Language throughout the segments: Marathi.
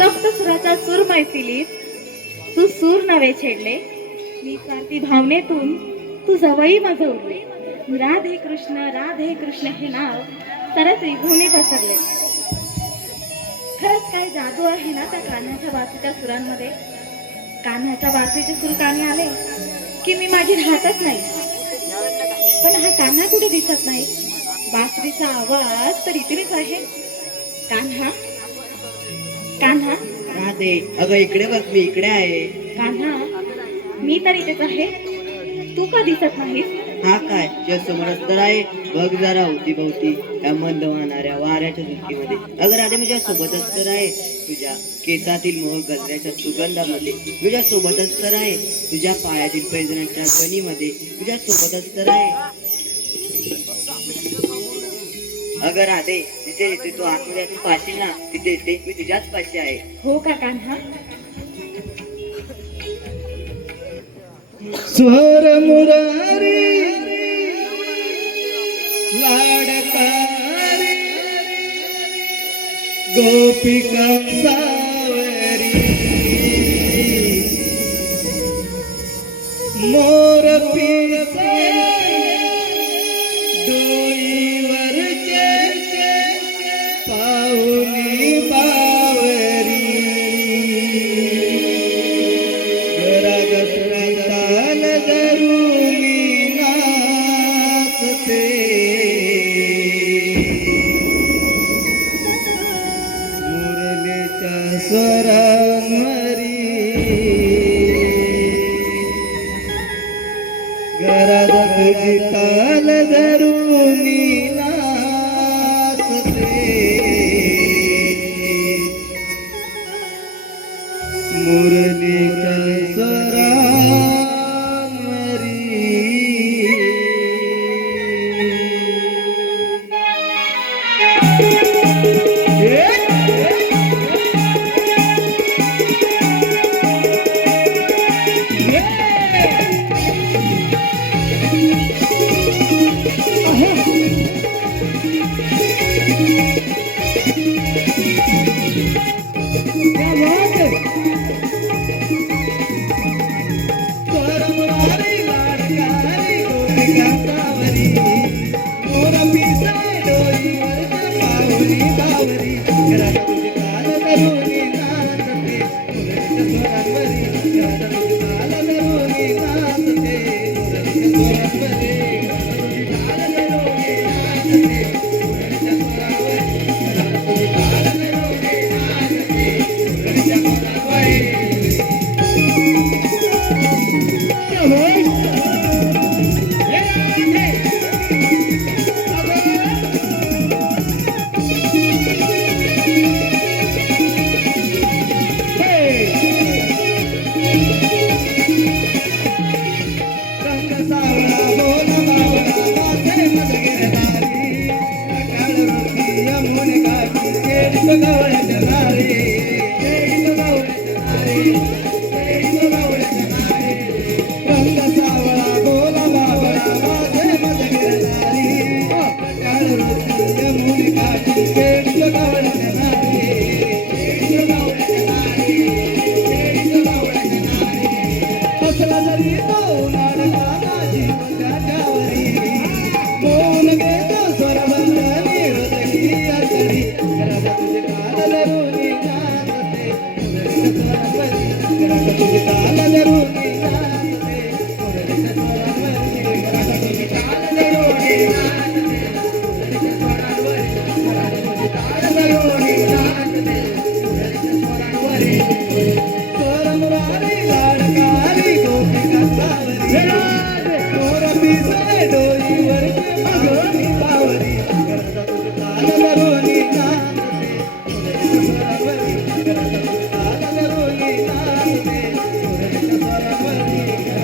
सप्तसुराच्या सूर मैफिलीत तू सूर नवे छेडले, मी सारती भावनेतून तू जवळी माझं उरले. राधे कृष्ण हे नाव साऱ्या त्रिभुवनी पसरले. खरंच काय जादू आहे ना त्या कान्हाच्या बासरीच्या सुरांमध्ये. कान्हाच्या बासरीचे सूर कानी आले की मी माझी राहतच नाही. पण हा कान्हा कुठे दिसत नाही. बासरीचा आवाज तर इतरीच आहे. कान्हा कान्हा. राधे अगं इकडे बघ, मी इकडे आहे. कान्हा मी तर इथेच आहे, तू का दिसत नाहीस? हा काय तुझ्या समोरच तर आहे. बघ जरा होती भोवती या मंद वाहणाऱ्या वाऱ्याच्या धुकीमध्ये. अगं राधे तुझ्या सोबतच तर आहे. तुझ्या केसातील मोह गजऱ्याच्या सुगंधामध्ये तुझ्या सोबतच तर आहे. तुझ्या पायातील पैजणांच्या गणीमध्ये तुझ्या सोबतच तर आहे. अगं राधे जिथे जिथे तू आतमध्ये पाशी ना तिथे तिथे मी तुझ्याच पाशी आहे. हो का कान्हा? स्वर मुरारी लाडकारी गोपिका सावरी मोर पिसे डोईवरचे पाहुनी बावरी ताल धरुनी नाचते मुरलीच्या स्वरांवरी घरात तुझी ताल धरुनी नाचते मुरलीच्या स्वरांवरी. मोर पिसा डोईवर पाहुनी बावरी घरात तुझी धरूनी नाचते मुरलीच्या स्वरांवरी घरात तुझे ताल धरूनी नाचते मुरलीच्या स्वरांवरी घरात तुझे ताल धरूनी नाचते मुरलीच्या स्वरांवरी घरात तुझे ताल धरूनी नाचते मुरलीच्या स्वरांवरी स्वर मुरारी लाडकारी गोपी कंसावरी मोर पिसे डोईवरचे मागोनी पावरी घरात तुझे ताल धरूनी नाचते मुरलीच्या स्वरांवरी घरात तुझे ताल धरूनी नाचते मुरलीच्या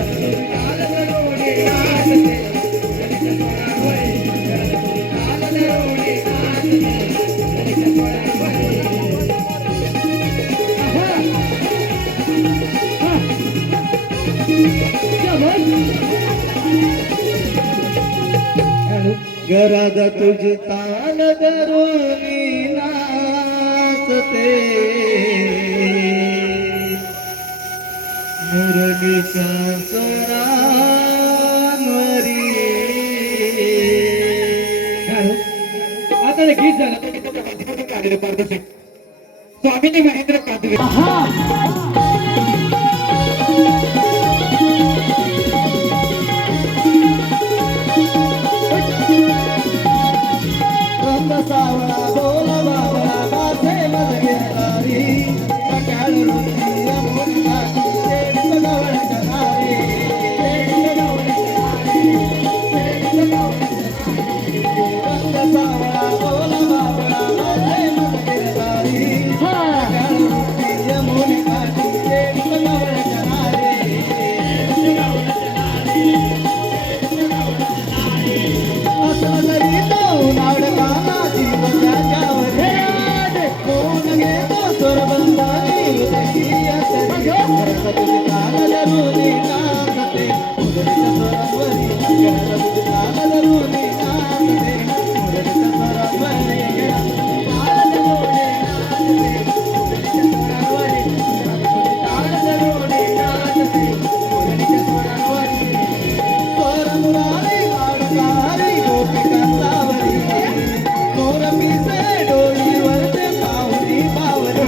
स्वरांवरी घरात तुझे ताल धरूनी नाचते मुरलीच्या स्वरांवरी घरात तुझे ताल धरूनी नाचते मुरलीच्या स्वरांवरी घरात तुझे ताल धरूनी नाचते मुरलीच्या स्वरांवरी आता हे गीत झालं तर गीताच्या माध्यमातून काढलेलं पारदर्शक स्वामीनी महेंद्र कांदवे रंग सावळा बोल बाबळा बासे मजगेदारी सकाळ रुची यमुना तेरी सगवळ जनारी तेरी सगवळ जनारी तेरी सगवळ जनारी रंग सावळा बोल बाबळा बासे मजगेदारी सकाळ रुची यमुना तेरी सगवळ जनारी तेरी सगवळ जनारी असं तरी तो नाडकाला जीव त्याच्यावर कोण घेतो स्वरबंधारी उदयीया तरी घरात तुझे ताल धरूनी नाचते मुरलीच्या स्वरांवरी घरात तुझे ताल धरूनी नाचते मुरलीच्या स्वरांवरी घरात तुझे ताल धरूनी नाचते मुरलीच्या स्वरांवरी घरात तुझे ताल धरूनी नाचते मुरलीच्या स्वरांवरी स्वर मुरारी लाडकारी गोपी कंसावरी मोर पिसे डोईवरचे पावरी पावरी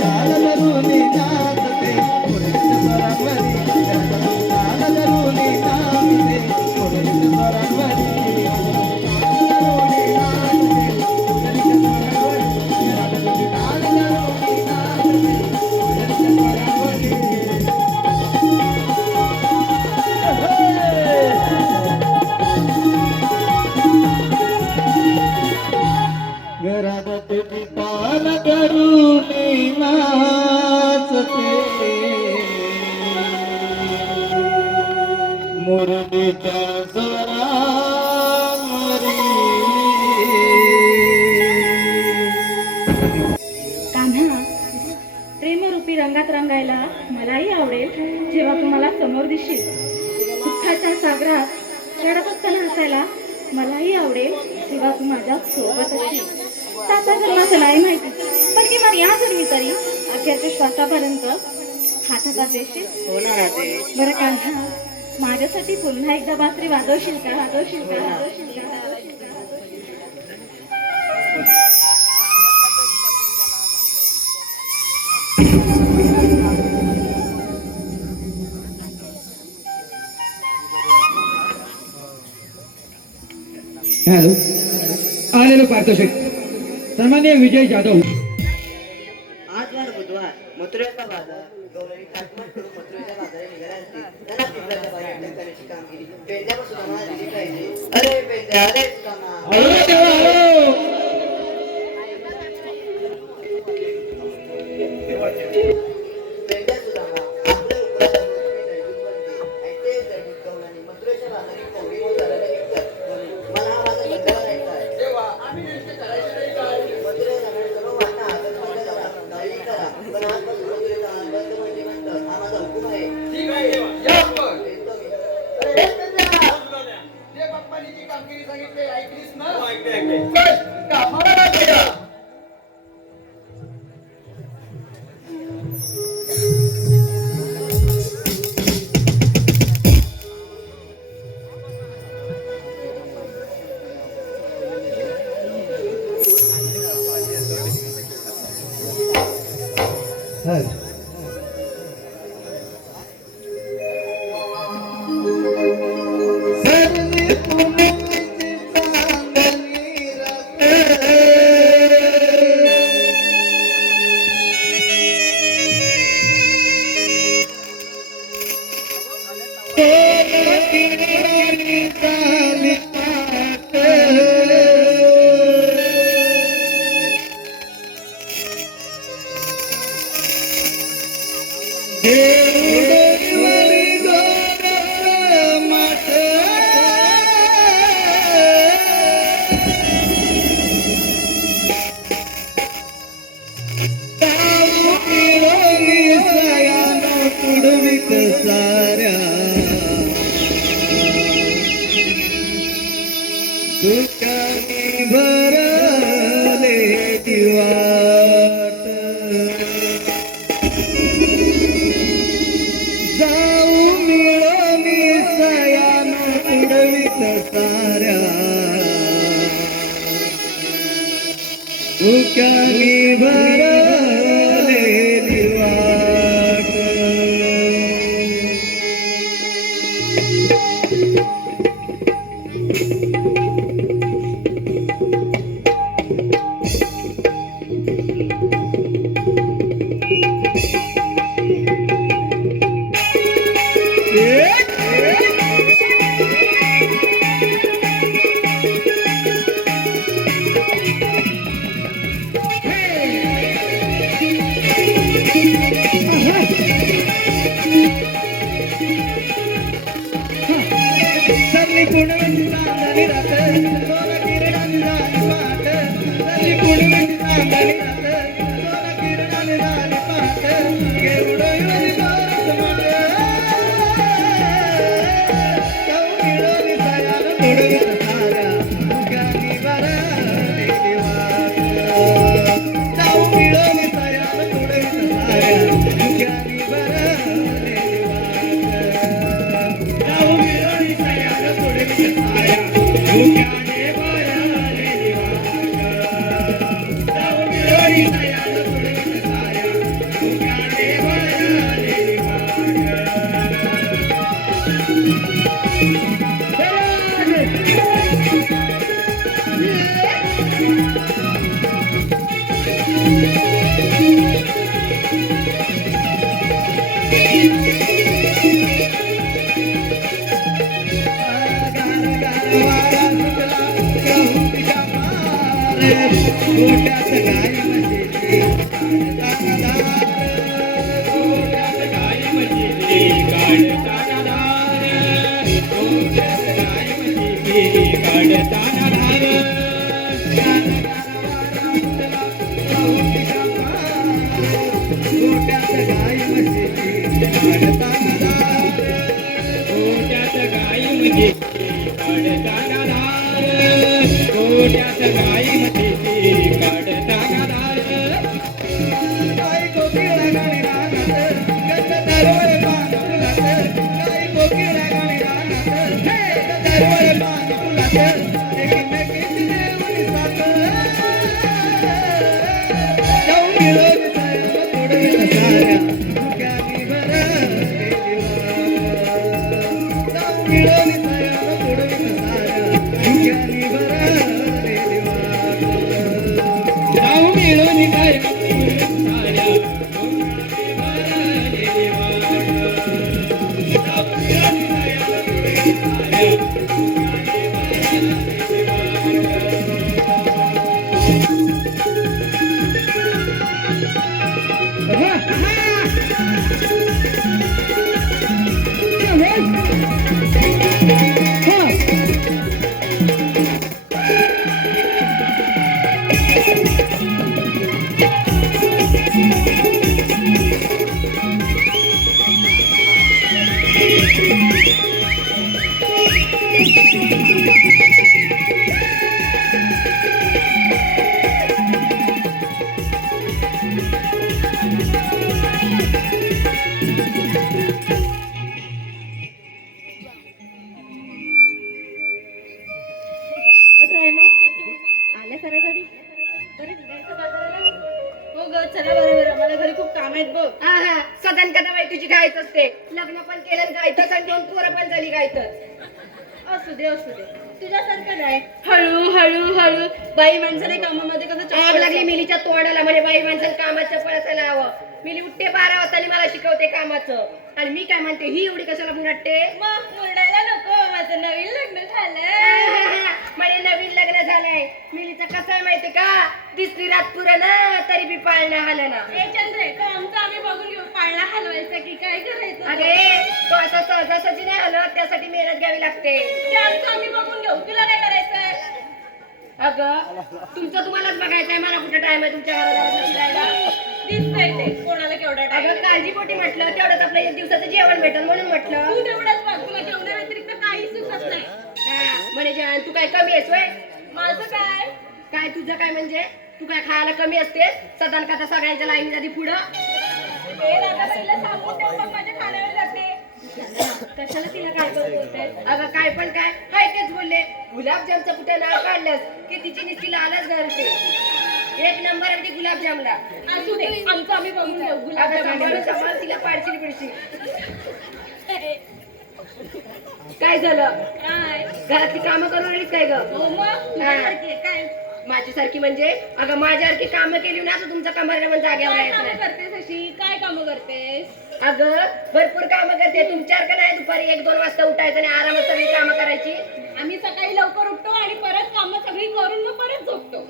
ताल धरूनी नाचते मुरलीच्या स्वरांवरी घरात तुझे ताल धरूनी नाचते मुरलीच्या स्वरांवरी ताल धरूनी नाचते मुरलीच्या स्वरांवरी घरात तुझे ताल धरूनी नाचते मुरलीच्या स्वरांवरी घरात तुझी ताल धरूनी नाचते मुरलीच्या स्वरांवरी कान्हा, प्रेमरूपी रंगात रंगायला मलाही आवडेल जेव्हा तुम्हाला समोर दिसशील. दुःखाच्या सागरात रडत असताना हसायला मलाही आवडेल जेव्हा तू माझ्या सोबत असशील. त्याचा जन्माचं नाही माहिती, पण किमान या जन्मी तरी अखेरच्या श्वासापर्यंत हातात देशील. होणार आहे बरं कान्हा, माझ्यासाठी पुन्हा एकदा बासरी वाजवशील का? वाजवशील का? वाजवशील का? हॅलो आलेलो पारितोषिक सन्माननीय विजय जाधव. आज वार बुधवार मथुरेचा बाजार गौरी काटमट करून मथुरेच्या बाजारात निघाले असतील. त्याला पिंपळाच्या बाहेर करण्याची कामगिरी पेंड्यापासून आम्हाला दिली पाहिजे. अरे पेंड्या, अरे सुदामा. हॅलो देवा, हॅलो. पेंड्या सुदामा, आपल्या उपराच्या मूर्ती दळून बनते. आणि ते दळून कवलाने मथुरेच्या बाजारी कोंबडी मोजायला निघतात. म्हणून मला हा माझा बंधारा राहायचा आहे. मथुरे जाणारे सर्व वाहनं हातात बंद करा, गाडी करा. पण आजपासून मथुरेचा बंद म्हणजे बंद. हा माझा हुकूम आहे. येतो मी. अरे पेंड्या! सरली पुनवची चांदणी रात किनारी झाली पाट देवडोरीवरी गोर माठ दाऊ मिळवली सयानं पुढवीत साऱ्या दुःखाने भरले दिवाट जाऊ मिळवली सयानं पुढवीत साऱ्या दुःखाने भरले दिवाट सरली पुणवची चांदणी रात सोला किरणाने झाली पाट सरली पुणवची चांदणी रात सोला किरणाने झाली पाट गेवडोईवरी गोरस माट जाऊ मिळवली सयानं पुढवीत साऱ्या दुःखाने भरलेली वाट जाऊ मिळवली सयानं पुढवीत साऱ्या दुःखाने भरलेली वाट जाऊ मिळवली सयानं पुढवीत साऱ्या दुःखाने भरलेली वाट जाऊ मिळवली सयानं पुढवीत साऱ्या दुःखाने भरलेली गोट्यात गाय म्हशीची गोट्यात गाय म्हशीची काढताना धार गोट्यात गाय म्हशीची काढताना धार गोट्यात गाय म्हशीची काढताना धार गोट्यात गाय म्हशीची काढताना धार गोट्यात गाय म्हशीची काढताना धार गाय कोकिळा गाणी रानात गंध दरवळ पान फुलात गाय कोकिळा गाणी रानात गंध दरवळ पान फुलात एकमेकीची देवणी साथ जाऊ मिळवली सयानं पुढवीत साऱ्या दुःखाने भरलेली वाट जाऊ मिळवली सयानं पुढवीत साऱ्या दुःखाने भरलेली वाट जाऊ मिळवली सयानं पुढवीत साऱ्या दुःखाने भरलेली वाट जाऊ मिळवली सयानं पुढवीत साऱ्या दुःखाने ग चला बरोबर मला घरी खूप काम आहेत बघ. हा सदन कदा बाई तुझी गायच असते. लग्न पण केलं गायतच आणि 2 पोरं पण झाली गायतच. असू दे तुझ्यासारखं नाही. हळू हळू हळू बाई माणसाने कामामध्ये कसं आग लागली मिलीच्या तोंडाला म्हणे बाई माणसाला कामाच्या पळायला हवं. मिली उठते 12 वाजता आणि मला शिकवते कामाचं. आणि मी काय म्हणते ही एवढी कशाला मुरडते. मग मुरडायला नको माझं नवीन लग्न झालं. म्हणे नवीन लग्न झालंय. मिलीचं कसं आहे माहिती का दिसली रात पुरण तरी बी पाळणं आलं ना. ए चंद्रे आमचं आम्ही बघून घेऊ पाळणा हलवायचा की काय करायचं अगे तो असं सहजासहजी नाही हलत त्यासाठी मेहनत घ्यावी लागते. ते आमचं आम्ही बघून घेऊ तुला काय करायचंय. अगं तुमचं तुम्हालाच बघायचंय मला कुठं टाइम आहे तुमच्या घराला फिरायला. दिसतंय ते कोणाला केवढा टाइम. अगं काळजीपोटी म्हटलं तेवढंच आपलं 1 दिवसाचं जेवण भेटल म्हणून म्हटलं. तू तेवढंच बघ तुला जेवणा व्यतिरिक्त काही सुचत नाही. म्हणे तू काय कमी आहेस होय. माझं काय काय तुझं काय म्हणजे तू काय खायला कमी असतेस सदान का सगळ्यांच्या लाईनी आधी पुढं. हे राधाबाईला सांगून ठेव मग माझ्या खाण्यावर जाते. कशाला तिला काय बोलतेस. अगं काय पण काय हाय तेच बोलले. गुलाबजामचं कुठं नाव काढलंस की तिची निस्ती लालच घालते. 1 नंबर अगदी गुलाबजामला. असू दे आमचं आम्ही बघून घेऊ अगं गुलाबजाम. सांभाळून सांभाळ तिला पाडशील पिडशील. काय झालं काय घरातली कामं करून राहिलीस काय ग. हो मग तुझ्यासारखी आहे काय. माझ्यासारखी म्हणजे अगं माझ्यासारखी कामं केली ना तर तुमचं कमरला पण जागेवर काय राहायचं कामं नाही. करतेस अशी काय कामं करतेस. अगं भरपूर कामं करते तुमच्यासारखं नाही दुपारी 1-2 वाजता उठायचं आणि आरामात सगळी कामं करायची. आम्ही सकाळी लवकर उठतो आणि परत कामं सगळी करून मग परत झोपतो.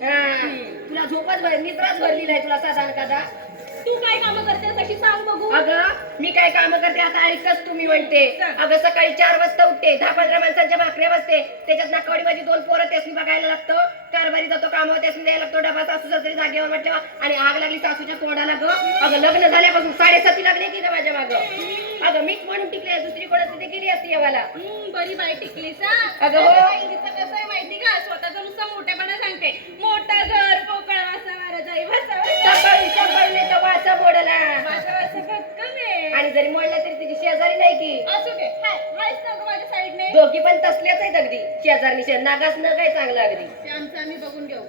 तुला झोपच निद्राच भरली नाही तुला साधारण कदा. तू काय कामं करतेस अशी सांग बघू. अगं मी काय कामं करते आता ऐकच तुम्ही म्हणते. अगं सकाळी 4 वाजता उठते 10-15 माणसांच्या भाकऱ्या बसते त्याच्यात नाकावडी माझी 2 पोरं त्यासनी बघायला लागतं. कारभारी जातो कामावर त्यासनी द्यायला लागतो डबा सासू सासरी जागेवर म्हटलं आणि आग लागली सासूच्या तोंडाला ग. अगं लग्न झाल्यापासून 7:30 लागले की ना माझ्या मागं. अगं मीच म्हणून टिकले दुसरी कोणाची ते गेली असती यावाला. बरी बाई टिकलीस अगं हो. कसं आहे माहिती का स्वतःचं नुसतं मोठेपणा सांगते. मोठं घर पोकळ वासा वारा जाई सकाळी तर वाचा मोडला कमी. आणि जरी मोडला तरी तिची शेजारी नाही की. असू दे हायच ना गं माझ्या साईडने. दोघी पण तसल्याच आहेत अगदी शेजारी नागास न काय चांगलं अगदी. ते आमचं आम्ही बघून घेऊ.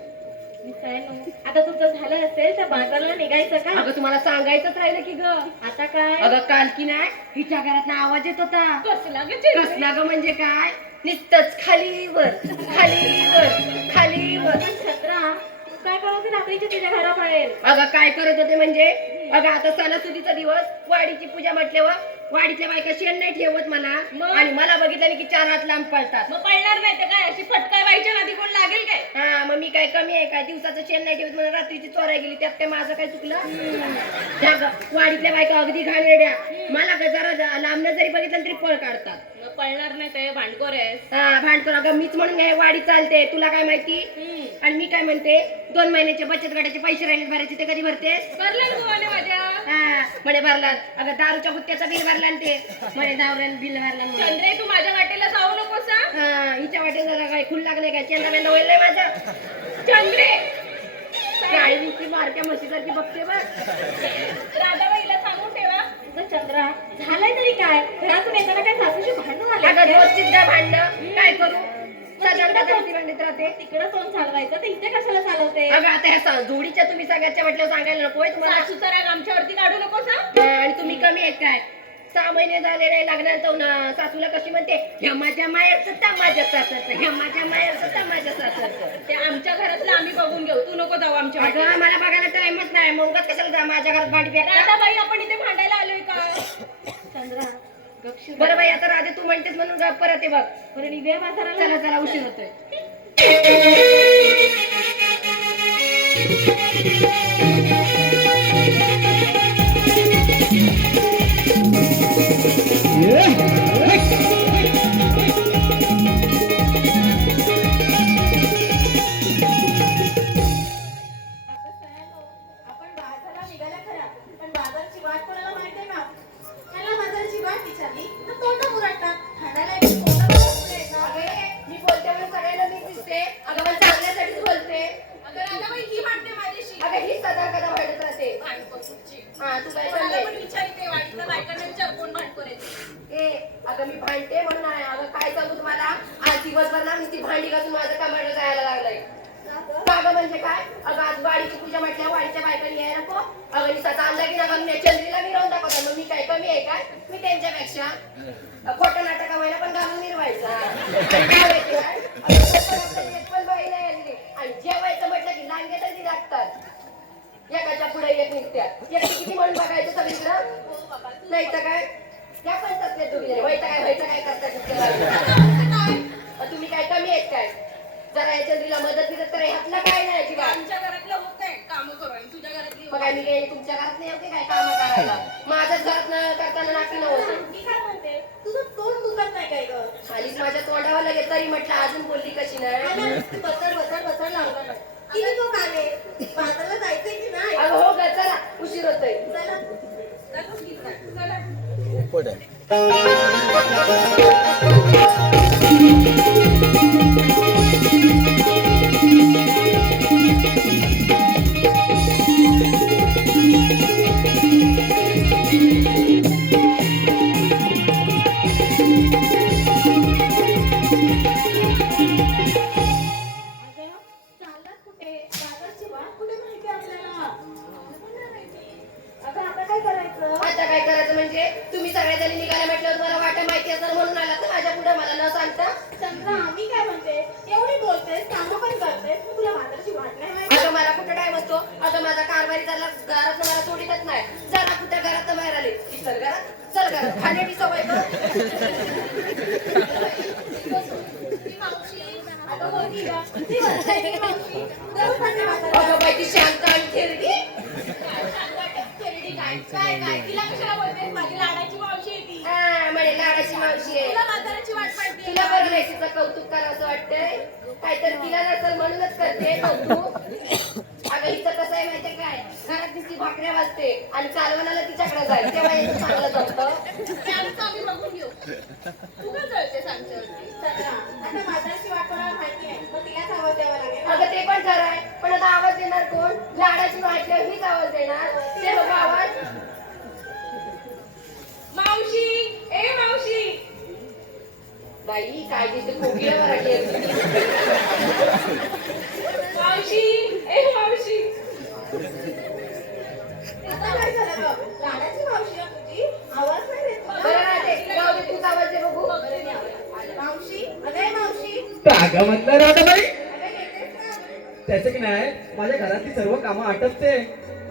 आता तुमचं झालं असेल तर बाजारला निघायचं का. अगं तुम्हाला सांगायचंच राहिलं की ग. आता काय अगं काल की नाही हिच्या घरात आवाज येत होता. कसला ग चिडली? कसला ग म्हणजे काय नुसतंच खालीवर खालीवर खालीवर. छत्रा तू काय करत होती रात्रीची तुझ्या घराबाहेर. अगं काय करत होते म्हणजे अगं आता सणासुदीचा दिवस वाडीची पूजा म्हटल्यावर वाडीतल्या बायका शेण नाही ठेवत मला आणि मला बघितलं की 4 हात लांब पळतात. मग पळणार नाही तर काय अशी फटका व्हायच्या नादी कोण लागेल काय. हा मग मी काय कमी आहे काय दिवसाचं शेण नाही ठेवत मला रात्रीची चोराय गेली त्यात काय माझं काय चुकलं. त्या वाडीतल्या बायका अगदी घाणेरड्या मला जरा लांबनं जरी बघितलं तरी पळ काढतात. मग पळणार नाही ते भांडखोर आहेस. हा भांडतो अगं मीच म्हणून काय वाडी चालते तुला काय माहिती. आणि मी काय म्हणते 2 महिन्याचे बचत गटाचे पैसे राहिले भरायचे ते कधी भरतेस. भरलं गोवाने माझ्या. हा म्हणे भरला अगं दारूच्या गुत्त्याचं बिल भरला आणि ते म्हणे दावऱ्यानं बिल भरला म्हणून. चंद्रे तू माझ्या वाटेला जाऊ नकोस हा. हा हिच्या वाटेत जरा काय खुल लागले काय चंदा बेंदा होईल नाही माझा. चंद्रे काळी नुसती बारक्या म्हशीसारखी बघते बघ. राधाबाईला सांगून ठेवा. अगं चंद्रा झालंय तरी काय घरातून येताना काय सासूशी भांडण अगं झाले. रोजचीच काय भांडणं काय करू सगळ्यांना ती भांडत राहते. तिकडं तोंड चालवायचं तर इथे कशाला चालवते. अगं आता ह्या जोडीच्या तुम्ही सगळ्याच्या म्हटलं सांगायला नकोय तुम्हाला. सासूचा राग आमच्यावरती काढू नकोस हा. आणि तुम्ही कमी आहेत काय 6 महिने झाले नाही लग्नाचं सासूला कशी म्हणते ह्या माझ्या माहेरचं त्या माझ्या सासरचं ह्या माझ्या माहेरचं त्या माझ्या सासरचं. ते आमच्या घरातलं आम्ही बघून घेऊ तू नको जाऊ आमच्या वाटेला. अगं मला बघायला टाइमच नाही मग उगाच कशाला जा माझ्या घरात भांडी फेकता? राधाबाई आपण इथे भांडायला आलोय का. चंद्रा गपशीर बरं बाई आता राधे तू म्हणतेस म्हणून गप परत ये बघ. बरं निघूया बाजाराला. चला चला उशीर होतोय. आपण बाजारला निघाल्या खरा पण बाजारची वाट कोणाला माहिती आहे का. त्याला बाजारची वाट विचारली तर तोंड मुरडतात. खाण्याला एक तोंड मुरडते का. अगं, मी बोलते म्हणून सगळ्यांना मी दिसते अगं पण चांगल्यासाठीच बोलते. अगं राधाबाई ही भांडते माझ्याशी. अगं ही सदा कदा भांडत राहते. भांडखोरची. हा तू काय कोणाला म्हणते पण विचारते वाटतं बायकांना विचार कोण भांडखोर आहे. ए अगं मी भांडते म्हणून आहे. अगं काय सांगू तुम्हाला आज दिवसभर ना मी ती भांडी घासून माझं कमांड जायला लागलंय. का गं म्हणजे काय अगं आज वाडीची पूजा म्हटल्या वाडीच्या बायकांनी यायला नको अगं निसाचा अंदागी ना घालून या चंद्रीला मिरवून दाखवतात. मग मी काय कमी आहे काय? मी त्यांच्यापेक्षा खोटं नाटकावायला पण घालून मिरवायचं. आणि काय माहिती काय? अगं कोकणातलं एक पण बाई नाही आलेली. आणि जेवायचं म्हटलं की लांगे तर ती लागतात. एकाच्या पुढे एक निघत्यात. एकटी किती म्हणून बघायचं सगळीकडं? नाही तर काय? त्या पण तसले तुम्ही व्हायचं काय करतात? तुम्ही काय कमी आहेत काय? जरा या चंद्रीला मदत करा. ह्यातलं काय नाही अजिबात. आमच्या घरातलं होतंय काम करून तुझ्या घरातली मग मी काय तुमच्या घरात नाही होते काय काम करायला? माझ्याच घरात करताना नाकी नव्हतं. मी काय म्हणते तुझं तोंड दुखत नाही काय ग आलीच माझ्या तोंडावर लगेच तरी म्हटलं अजून बोलली कशी नाही? बसड लागला नाही किती तो काले बाजारला जायचंय की नाही अगं हो ग चला उशीर होतोय. चला चला की चला चाललात कुठे बाजारची वाट कुठे माहिती आपल्याला आता आता काय करायचं आता काय करायचं म्हणजे तुम्ही सगळ्या जणी निघाल्या म्हटलं मला वाटा माहिती असं म्हणून आला तर माझ्या पुढे मला न सांगता. चंद्रा आम्ही काय म्हणते एवढी बोलतेस कामं पण करतेस मग तुला बाजारची वाट नाही माहिती अगं मला कुठं टाइम असतो? अगं माझा कारभारी झाला घरात मला सोडीतच नाही. जरा कुठं घरात बाहेर आले की चल घरात खाण्याची सवय कर. ती मावशी आता होती का ती म्हणते ती मावशी दररोज जाते बाजारात. अगं बाई ती शांत आणि खेळडी. काय तिला कशाला बोलतेस माझी लाडाची मावशी आहे ती हा म्हणे लाडाची मावशी आहे. तुला बाजाराची वाट पडते तिला बघलंय तिचं कौतुक करावं वाटतंय. काहीतरी तिला नसेल म्हणूनच करते कौतुक. अगं हिचं कसं आहे माहितीये काय? घरात तिची भाकऱ्या वाजते आणि चालवणाला तिच्याकडे जाईल तेव्हा याचं चांगलं जमतं. त्यानंतर आम्ही बघून घेऊ तू का जळतेस आमच्यावरती चला आता बाजारची वाट कोणाला माहिती आहे मग तिलाच आवाज द्यावा लागेल अगं ते पण खरं आहे पण आता आवाज देणार कोण? लाडाची वाटल्यावर हीच आवाज देणार. ते बघ आवाज. मावशी ए मावशी बाई काय तिथे कोकिळा मराठी आहे. मावशी ए मावशी आता काय झालं ग लाडाची मावशी आहे तुझी आवाज नाही देत मला. बरं राहते जाऊ दे तूच आवाज दे बघू. मावशी अरे मावशी अगं म्हटलं राधाबाई अगं येतेस का त्याचं की नाही माझ्या घरातली सर्व कामं आटपते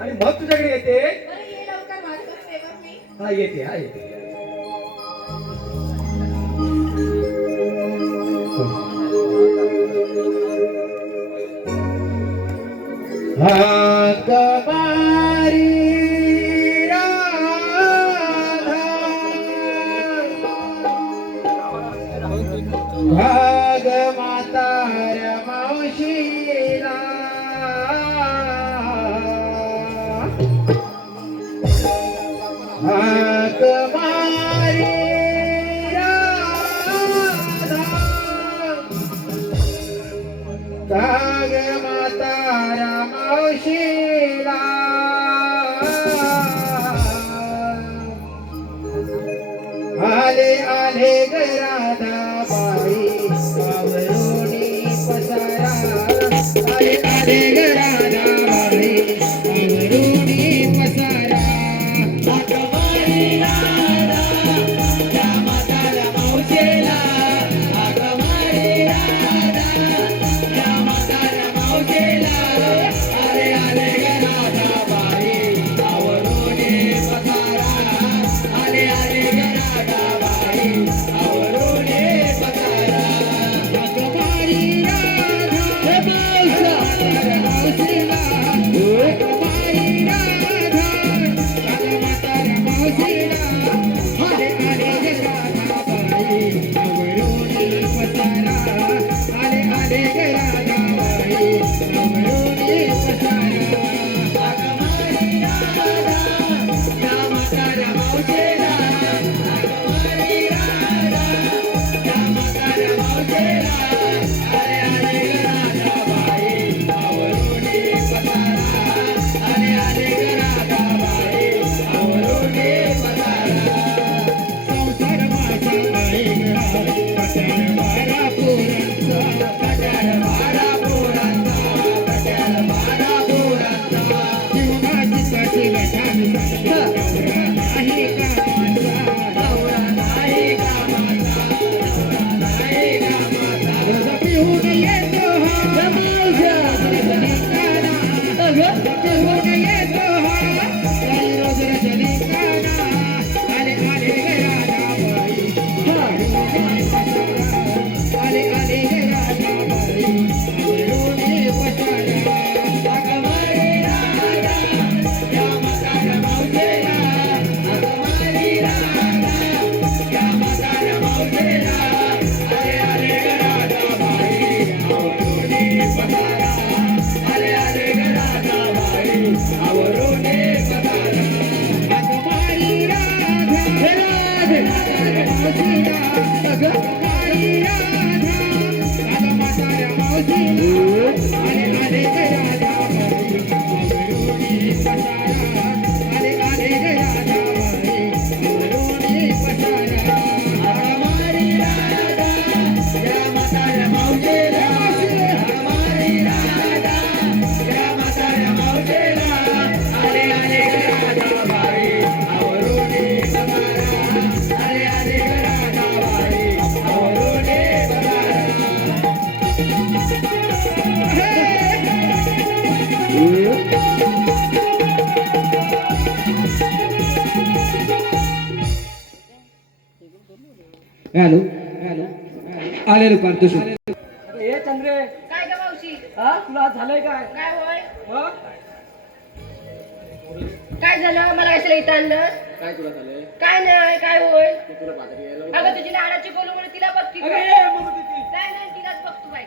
आणि मग तुझ्याकडे येते. बरं ये लवकर माझ्याकडे सेवक मी हा येते भाग मातार मावशीला भाग मारी राधा भाग मातार मावशीला आले आले ग राधा बाई आवरोणी पसारा आले आले ग राधा बाई आवरोणी पसारा आगमारी राधा त्या माताला मावशेला आगमारी राधा त्या माताला मावशेला आले आले ग राधा बाई आवरोणी पसारा आले आले ग राधा बाई आवरोणी पसारा आगमारी राधा आले राधाबाई आवरोने बघारा अरे आले राधाबाई आवरोने हॅलो हॅलो आले रे पार्थोष ए चंद्रे काय ग मावशी हा तुला आज झालंय काय काय होय हा काय झालं मला कशाला इथं आणलं काय तुला झालंय काय नाही काय होय तू तुला बाजारी यायला अगं तुझी लाडाची बोलू म्हणून तिला बघती अगं काय हे मग तिची नाही तिलाच बघतो बाई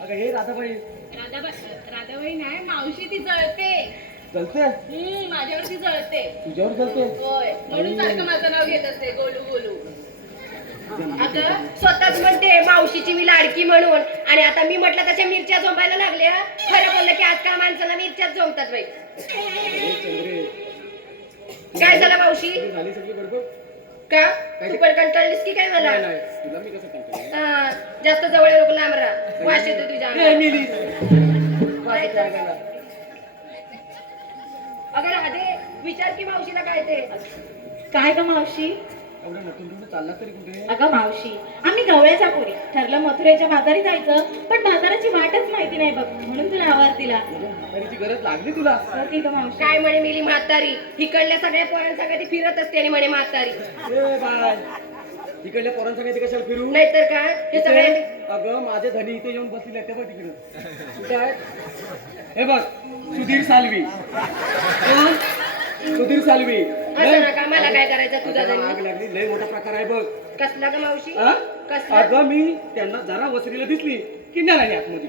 अगं हे राधाबाई राधाबाई नाही मावशी ती जळते चलते माझ्यावरती जळते तुझ्यावर चलते होय म्हणून सारखं माझं नाव घेत असते गोलू गोलू अगं स्वतःच म्हणते मावशीची मी लाडकी म्हणून आणि आता मी म्हटलं त्याच्या मिरच्या झोंबायला लागल्या खरं बोललं की आजकाल माणसाला मिरच्याच झोंबतात बाई चंद्रे काय झालं मावशी झाली सगळी बरोबर का तू पण कंटाळलीस की काय मला नाही तुला मी कसं कंटाळले हा, जास्त जवळ नको लांब राहा वास येतो तुझ्या अंगाला. अगं राधे विचार की मावशीला काय ते काय ग मावशी एवढं नटून तुम्ही चालला तरी कुठे अगं मावशी आम्ही गवळ्याच्या पोरी ठरलं मथुरेच्या बाजारी जायचं पण बाजाराची वाटच माहिती नाही बघ म्हणून तुला आवाज दिला तरीची गरज लागली तुला हो की ग मावशी काय म्हणे मिली म्हातारी इकडल्या सगळ्या पोरांसंग ती फिरत असते आणि म्हणे म्हातारी ए बाय इकडल्या पोरांचा काही कशाला फिरू नाहीतर काय हे सगळे अगं माझे धनी इथे येऊन बसले ते बघ तिकडं काय हे बघ सुधीर सालवी कोण? सुधीर सालवी असं नका मला काय करायचं तुझा आग जणी लागली लय मोठा प्रकार आहे बघ कसला ग मावशी हा? कसला अगं मी त्यांना जरा वसरीला दिसली की नेला आतमध्ये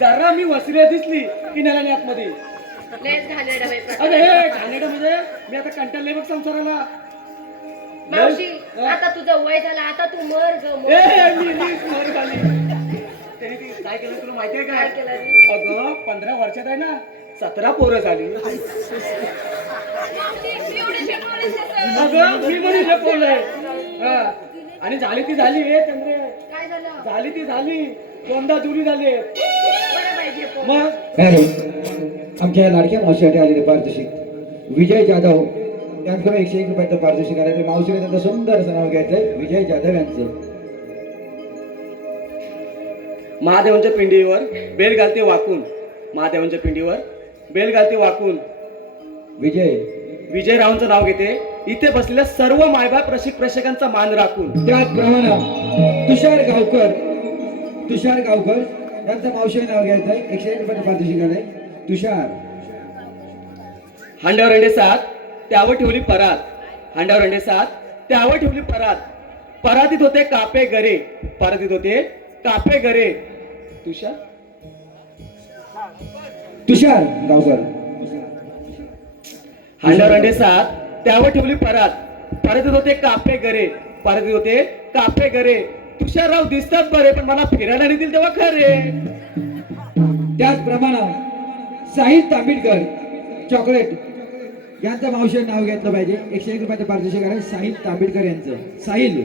जरा मी वसरीला दिसली की नेला आतमध्ये लयच घाणेरडा बाई प्रकार. अरे हे घाणेरडं म्हणजे मी आता कंटाळले बघ संसाराला मावशी हा. आता तुझं वय झालं आता तू मर ग मर. ए मी स्मर झाली त्याने ती काय केलं तुला माहितीये काय काय केलं ती? अगं 15 वर्षात आहे ना 17 पोरं झाली अगं मी म्हणून बोललोय हा आणि झाली ती झाली हे चंद्रे काय झालं झाली ती झाली दोनदा जुरी झाली बरं पाहिजे पोर. मग हॅलो आमच्या लाडक्या मावशीसाठी आलेले पारितोषिक विजय जाधव यांच्याकडे 101 रुपयाचं पारितोषिक आलं ते मावशीने त्यांचं सुंदर असं नाव घ्यायचंय विजय जाधव यांचं महादेवांच्या पिंडीवर बेल घालते वाकून महादेवांच्या पिंडीवर बेल घालते वाकून विजयरावांचं नाव घेते इथे बसलेल्या सर्व मायबाप प्रेक्षकांचा मान राखून त्याचप्रमाणे तुषार गावकर यांचं मावशीने नाव घ्यायचंय 101 रुपयाचं पारितोषिक आलंय तुषार हांड्यावर अंडे 7 त्यावर ठेवली परात हांड्यावर अंडे 7 त्यावर ठेवली परात परातीत होते कापे गरे परातीत होते कापे गरे तुषार गावकर हांड्यावर अंडे 7 त्यावर ठेवली परात परातीत होते कापे गरे परातीत होते कापे गरे तुषारराव दिसतात बरे पण मला फिरायला नेतील तेव्हा खरे त्याचप्रमाणे साहिल तांबिडकर चॉकलेट यांचं मावशीने नाव घेतलं पाहिजे 101 रुपयाचं पारितोषिक आहे साहिल तांबिडकर यांचं साहिल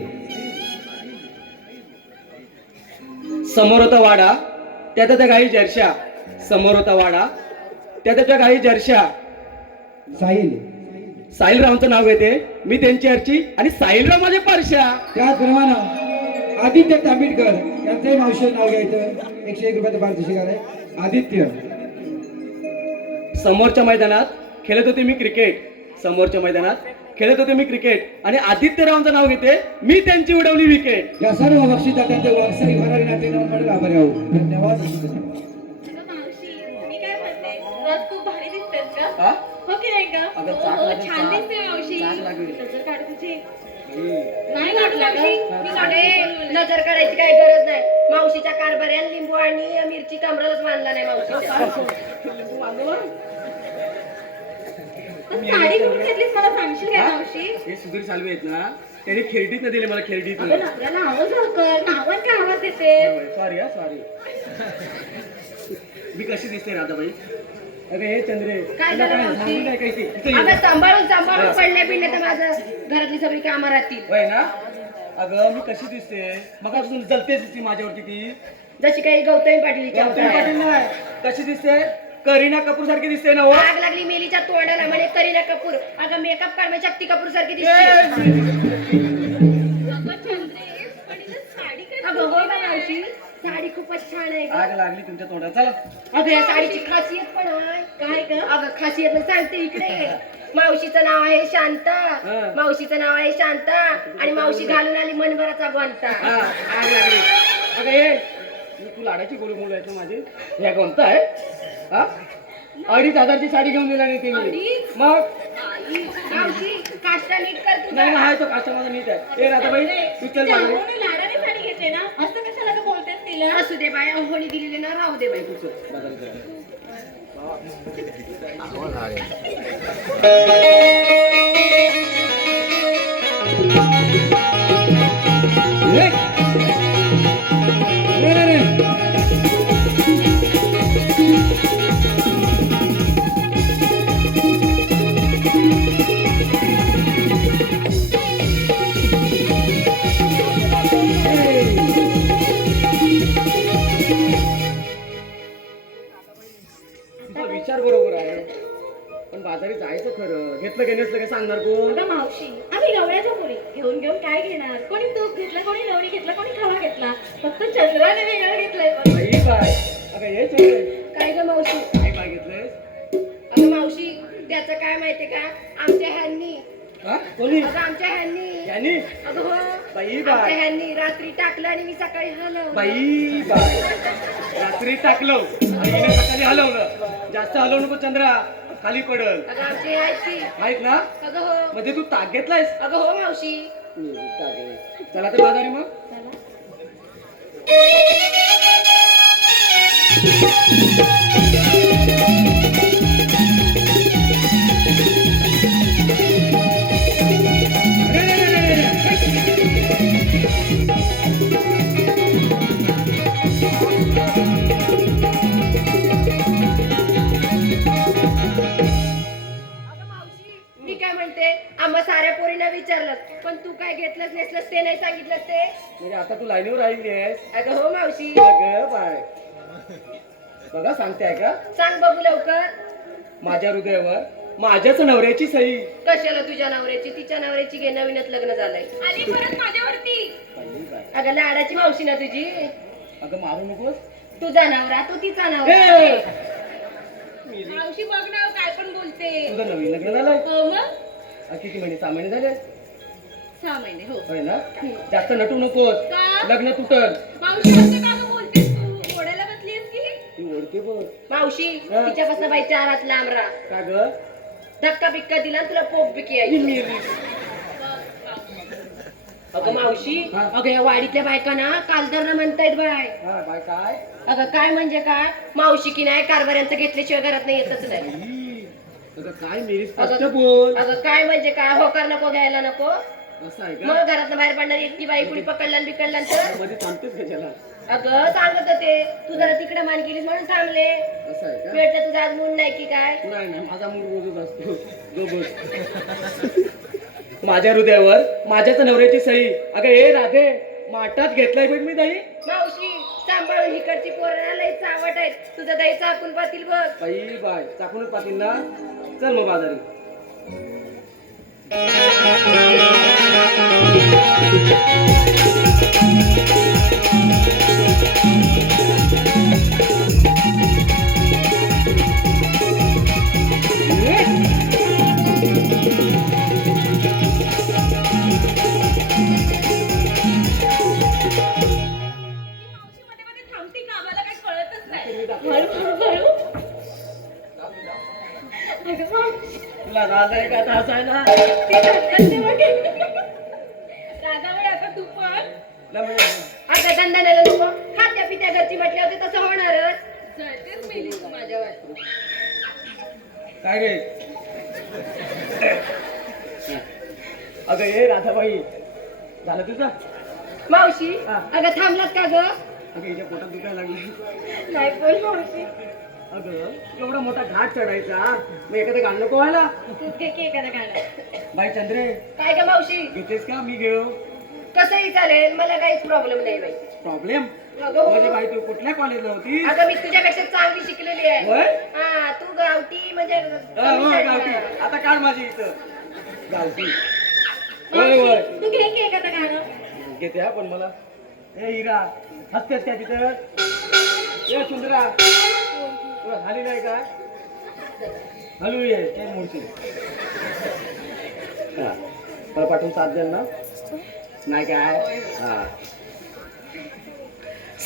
समोर होता वाडा त्यात त्या गाई जर्शा समोर होता वाडा त्यात त्या गाई जर्शा साहिलरावांचं नाव घेते मी त्यांची अर्ची आणि साहिलराव माझे पारशा त्याचप्रमाणे आदित्य तांबिडकर यांचंही मावशीने नाव घ्यायचं 101 रुपयाचं पारितोषिक आहे आदित्य समोरच्या मैदानात खेळत होते मी क्रिकेट समोरच्या मैदानात खेळत होते मी क्रिकेट आणि आदित्यरावांचं नाव घेते मी त्यांची उडवली विकेट या सर्व बक्षिसात्यांचे वारसाई भरारी नाते मंडळ आभारी आहोत धन्यवाद मावशी मी काय म्हणते रोज खूप भारी दिसतेस का हा? हो की नाही का अगं, हो, चाक हो, लागेल, छान चाक. दिसते मावशी चाक लागेल. नजर काढ तुझी नाही वाटलं का मी सांगे नजर काढायची काही गरज नाही मावशीच्या कारभाऱ्यात लिंबू आणि मिरची कमरच मानला नाही मावशीच्या पण साडी कुठून घेतलीस मला सांगशील का हा? मावशी हे सुधीर सालवे आहेत ना त्यांनी खेळडीत न दिले मला खेळडीत अगं नवऱ्याला आवाज कर नावात काय आवाज देते सॉरी हा सॉरी मी कशी दिसते राधाबाई अगं हे चंद्रे काय तुला झालं काय मावशी? झालं काय काही ते? इथं ये. अगं सांभाळून पडले पिडले तर माझं घरातली सगळी कामं राहतील होय ना अगं मी कशी दिसते मग जलतेच दिसते माझ्यावरती ती जशी काही गौतमी पाटील गौतमी पाटील नाही कशी दिसते करीना कपूर सारखी दिसते ना हो आग लागली मेलीच्या तोंडाला म्हणे करीना कपूर अगं मेकअप काढ म्हणजे शक्ती कपूर सारखी दिसते अगं हो का मावशी साडी खूपच छान आहे आग ग लागली तुमच्या तोंडात चला अगं या साडीची खासियत पण आहे काय ग अगं खासियत मी सांगते इकडे मावशीचं नाव आहे शांता हं. मावशीचं नाव आहे शांता आणि मावशी घालून आली मनभराचा गोंता हा आग लागली अगं ये तू लाडाची गोळी मुलं आहेत ना माझी ह्या कोणता आहे हा 2,500ची साडी घेऊन दिला नाही तिने मग मावशी काष्टा नीट कर तू नाही आहे तो काचा माझा नीट आहे ए राधाबाई तू चल माझ्या जाऊन लाडाने साडी घेतली ना असं कशाला ग बोलतेस तिला असू दे बाय होळी दिलेली ना राहू दे बाई तू चल बाजारात जाऊया. तुझा विचार बरोबर आहे पण बाजारी जायचं खरं घेतलं की नसलं काय सांगणार कोण अगं मावशी आम्ही गवळ्याच्या मुली घेऊन घेऊन काय घेणार कोणी तूप घेतलं कोणी लोणी घेतलं कोणी खवा घेतला फक्त चंद्राने वेगळं घेतलंय बघ. बाई बाय अगं ये चल काय ग मावशी काय काय घेतलंयस अगं मावशी त्याचं काय माहितीये का आमच्या ह्यांनी हा कोणी अगं आमच्या ह्यांनी यानी अगं हो बाई आमच्या बाय ह्यांनी रात्री टाकलं आणि मी सकाळी हलवलं बाई बाय रात्री टाकलं आणि हिने सकाळी हलवलं जास्त हलवू नको चंद्रा खाली पडल अगं आमची ह्याची माहित ना अगं हो म्हणजे तू ताक घेतलायस अगं हो मावशी चला तर बाजारी मग अगं मावशी मी काय म्हणते आम्हा साऱ्या पोरींना विचारलं पण तू काय घेतलंच नेसलंस ते नाही सांगितलंस ते म्हणजे आता तू लाईनीवर राहिली आहेस अगं हो मावशी अगं बाय बघा सांगते आहे का सांग बघू लवकर माझ्या हृदयावर माझ्याच नवऱ्याची सही कशाला तुझ्या नवऱ्याची तिच्या नवऱ्याची घे नवीनच लग्न झालंय आली परत माझ्यावरती बाई बाय. अगं लाडाची मावशी ना तुझी अगं मारू नकोस तुझा नवरा तो तिचा नवरा ए! मावशी बघ ना काय पण बोलते तुझं नवीन लग्न झालंय हो मग किती महिने 6 महिने झाले 6 महिने हो होय ना जास्त नटू नकोस का? लग्न तुटल मावशी असं का गं बोलतेस तू ओढायला बसलीस की ती ओढते बघ मावशी हा. तिच्यापासून बाई चार हात लांब राहा का ग धक्का बिक्का दिला आणि तुला पोप बिकी यायची अगं मावशी हा. अगं या वाडीतल्या बायका ना कालदर म्हणतायत बाय हा बाय काय अगं काय म्हणजे काय मावशी की नाही कारभाऱ्यांचं घेतल्याशिवाय घरात नाही येतच नाही ई, अगं काय मेरी स्पष्ट अगं बोल अगं काय म्हणजे काय होकार नको घ्यायला नको असं आहे मग का घरात बाहेर पडणारी एकटी बाई कुणी पकडला आणि बिकडला तर मध्ये थांबतेस का त्याला अगं सांगत होते तू जरा तिकडे मान केलीस म्हणून थांबले असं आहे का भेटलं तुझा आज मूड नाही की काय नाही नाही माझा मूड रोजच असतो जो बस माझ्या हृदयावर माझ्याच नवऱ्याची सही अगं हे राधे माठात घेतलाय बघ मी दही मावशी सांभाळून इकडची पोरं लई चावट आहेत तुझं दही चाकून पातील बघ बाई बाय चाकूनच पाटील ना चल मग बाजारी मावशी मध्ये मध्ये थांबते का आम्हाला काही कळतच नाही अगं मावशी तुला राधाय का हसायला ती धंद्याची बघ. राधाबाई आता तू पण अगं धंदा नाही नको खात्या पित्या घरची म्हटल्या होते तसं होणारच जळतेच मेली तू माझ्यावर काय रे अगं ये राधाबाई झालं तुझं मावशी हा. अगं थांबलात का ग अगं हिच्या पोटात दुखायला लागली नाही बोल मावशी अगं एवढा मोठा घाट चढायचा मग एखादं गाणं नको व्हायला तू घे की एखादं गाणं बाई चंद्रे काय ग मावशी घेतेस का मी घेऊ कसंही चालेल मला काहीच प्रॉब्लेम नाही बाई प्रॉब्लेम अगं म्हणजे हो. बाई तू कुठल्या कॉलेजला होती? अगं मी तुझ्यापेक्षा चांगली शिकलेली आहे. होय? हा तू गावठी म्हणजे हो गावठी. आता काढ माझी इथं गावठी. होय होय तू घे की एखादं गाणं. घेते हा पण मला ए हिरा हसतेस काय तिथं ए सुंदरा तू हाली नाही का हलू ये ते मूर्ती हा मला पाठवून 7 द्याल ना नाही काय हा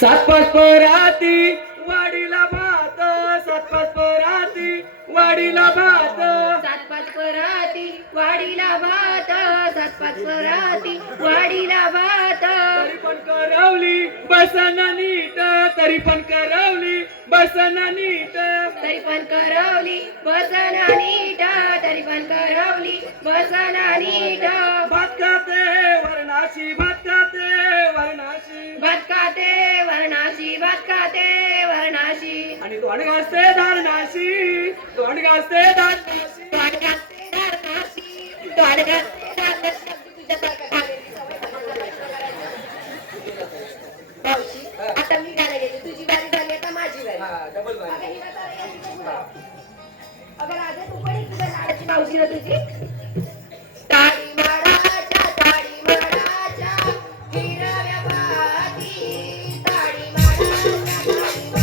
7-5 पराती वाडीला भात 7-5 पराती वाडीला भात 7-5 पराती वाडीला भात 7-5 पराती वाडीला भात तरी पण करवली बसना नीट तरी पण करवली बसना नीट तरी पण करवली बसना नीट तरी पण करवली बसना नीट भात खाते वर्णाशी भात खाते वर्णाशी भात खाते वर्णाशी भात खाते वर्णाशी आणि तोंड घासते धारणाशी तोंड घासते धारणाशी तोंड घासते धारणाशी तोंड घासते धारणाशी तुझ्यासारखं घालेली सवय मावशी आता मी गाणं घेते तुझी बारी झाली आता माझी बारी डबल अगं हिला जरा या तिथं पुढं. अगं राजा तू पण एक तुझ्या लाडाची मावशी ना तुझी ताडी माडाच्या हिरव्या भाती ताडी माडाच्या हिरव्या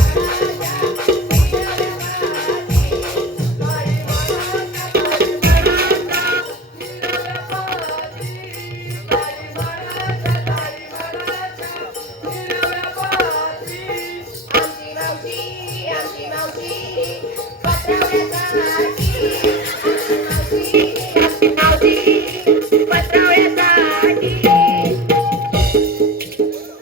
आमची मावशी पत्रावळ्यासाठी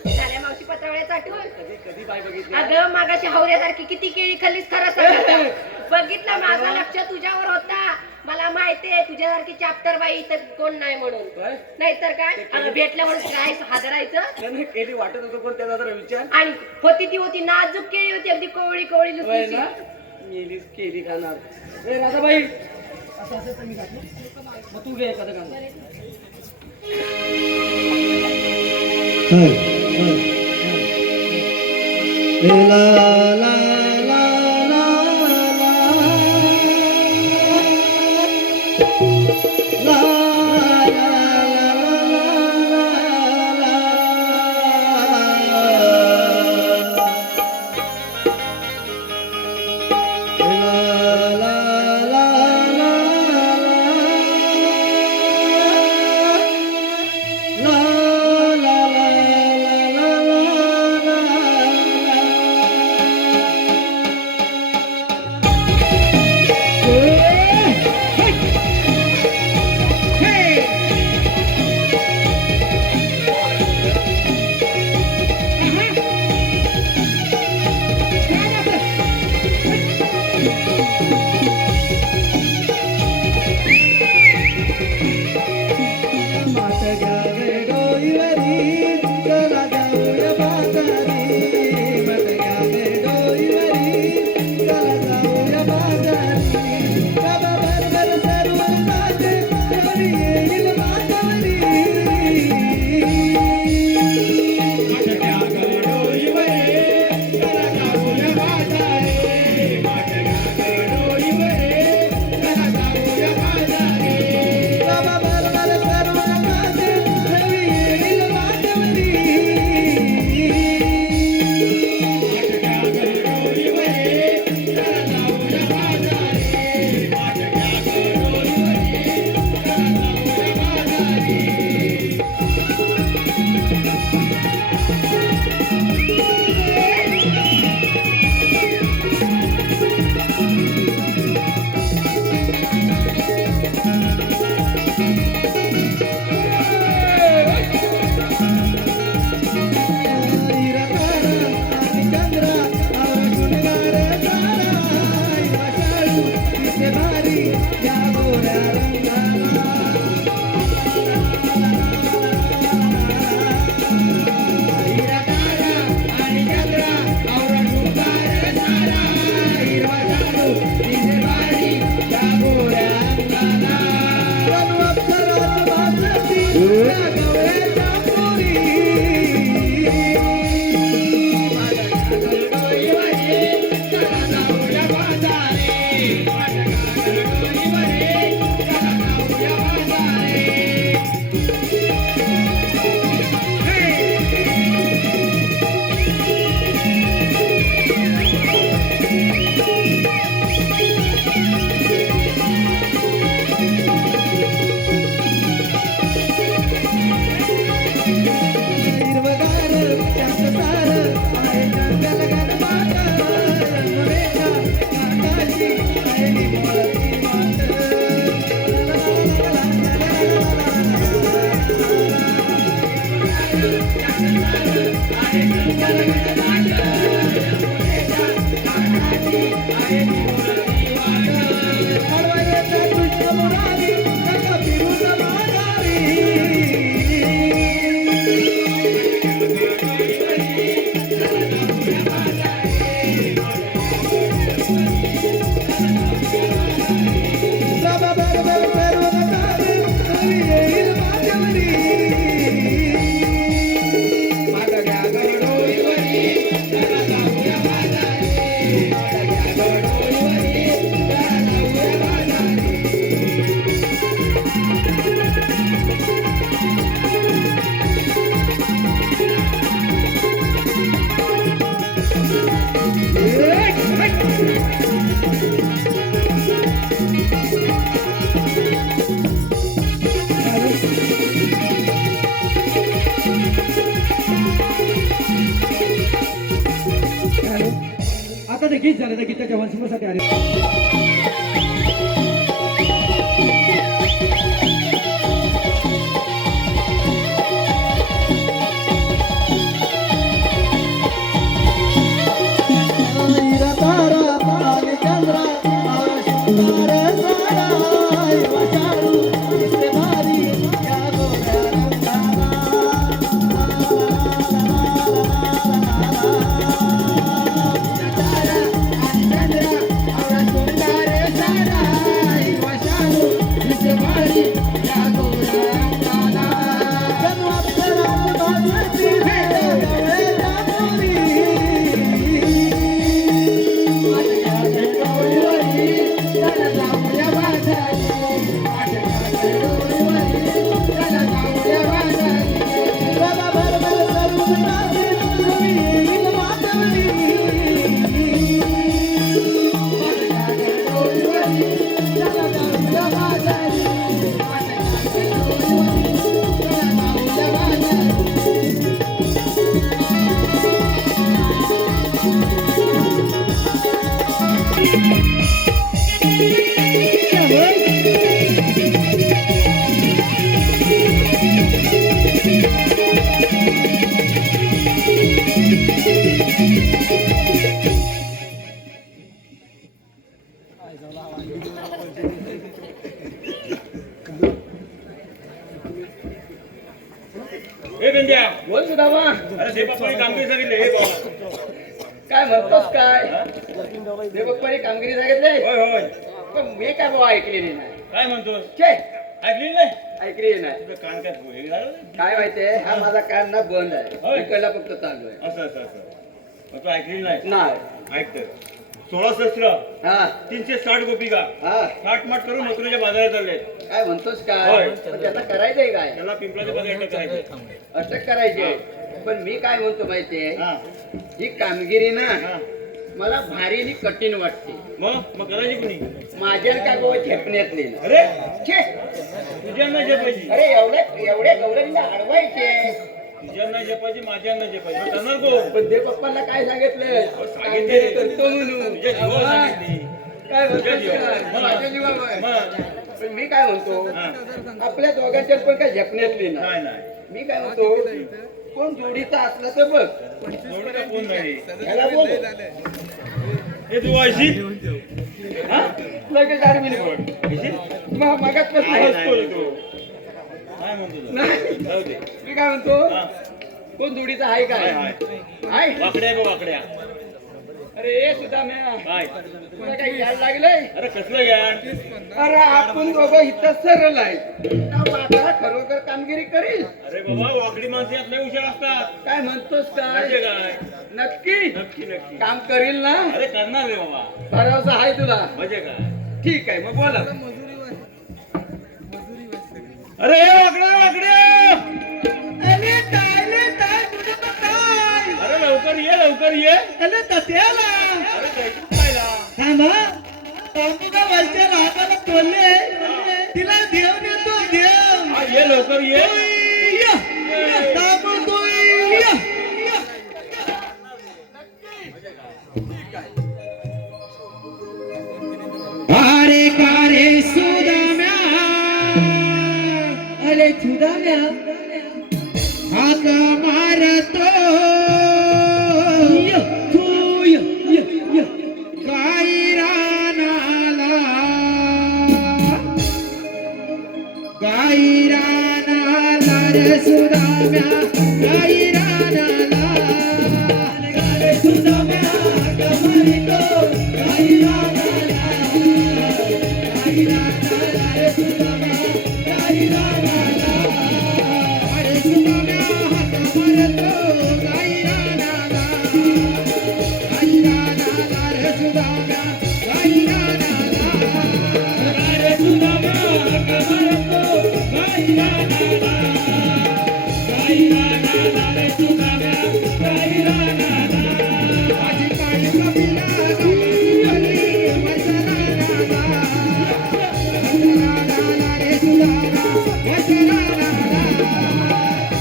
झाल्या मावशी पत्रावळ्यात आठवण कधी बाय बघितली अगं मागाशी हावऱ्यासारखी किती केळी खाल्लीस खरं सांग बघितलं माझं लक्ष तुझ्यावर होता मला माहितीये तुझ्यासारखी चॅप्टर बाई तर कोण नाही म्हणून काय नाहीतर काय अगं भेटल्या म्हणून काय हादरायचं त्याने केली वाटत होतं पण त्याचा जरा विचार आणि होती ती होती नाजूक केळी होती अगदी कोवळी कोवळी होय लुसलुशीत. ना मेलीच केली खाणार ए राधाबाई असं असेल तर मी घातलं मग तू घे एखादं गाणं ला ला ला ला हे गीत झालं त्या गीताच्या वंशमासाठी आले तारा पाणी चंद्रा सुंदर सारा वशाळू दिसते भारी या गोऱ्या ए बिंद्या बोल सुदामा अरे दीपकने कामगिरी सांगितले हे बाबा काय म्हणतोस काय देवप्पाने कामगिरी सांगितले होय होय पण मी काय बाबा ऐकलेली नाही काय म्हणतोस छे ऐकली नाही ऐकलेली नाही तुझं कान काय हे झालं काय माहितीये हा माझा कान ना बंद आहे होय. इकडला फक्त चालू आहे असं असं असं मग तू ऐकली नाही नाही ऐक तर 16 शस्त्र हा 360 गोपिका हा 60 माठ करून मथुरेच्या बाजारात चालले काय म्हणतोस काय होय. पण त्याला करायचंय काय त्याला पिंपळाच्या बाजार अटक करायची अटक करायची पण मी काय म्हणतो माहितीये हा ही कामगिरी ना हा मला भारी आणि कठीण वाटते मग करायची कुणी माझ्या काय बाबा झेपण्यात नाही ना. अरे छे तुझ्यांना जपायची अरे एवढ्या गौरवीला अडवायचे तुझ्यांना जपायची माझ्यांना जपायची मग करणार कोण पण देव बाप्पाला काय सांगितलं सांगितले. कामगिरी करतो म्हणून तुझ्या जीवावर सांगितली. काय तुझ्या म्हणतोस जीवावर. काय? मग. माझ्या जीवावर. मग पण मी काय म्हणतो हा. आपल्या दोघांच्यात पण काय झेपण्यातली ना नाही नाही मी काय म्हणतो कोण जोडीचा असला तर बघ जोडीला कोण नाही ह्याला बोल हे तू अशी हा? लगेच आडवी बोल मगात काय कसं नाही तू काय म्हणतो तू? नाही जाऊ दे मी काय म्हणतो हा. कोण जोडीचा आहे काय हाय, आहे वाकड्या बघ वाकड्या अरे सुद्धा म्या काय तुला काही यायला लागलंय अरे कसलं या अरे आपण दोघं इथं सरळ आहे म्हातारा खरोखर कामगिरी करील अरे बाबा वाकडी माणसे यात लय हुशार असतात काय म्हणतोस म्हणजे काय काय नक्की नक्की नक्की काम करील ना अरे करणार रे बाबा भरोसा आहे तुला म्हणजे काय ठीक आहे मग बोला अरे वाकड्या वाकड्या अरे काय तुझं काय अरे लवकर ये अरे तत्याला अरे जायचं खायला थांबा तांबूला वरच्या हाताला तोडले तिला देव देतो देव हा, ये लवकर ये तांबू तू अरे का रे सुदाम्या अरे सुदाम्या हाक मारतो काही रानाला काही रानाला रे सुदाम्या काही रानाला रे सुदाम्या हाक मारतो काही रानाला काही रानाला रे सुदाम्या काही रानाला अरे सुदाम्या हाक मारतो काही रानाला काही रानाला रे सुदाम्या काही रानाला रे सुदाम्या हाक मारतो काही रानाला काही रानाला रे सुदाम्या काही रानाला माझी काळी कपिला गवळी वसराला वसराला रे सुदाम्या वसराला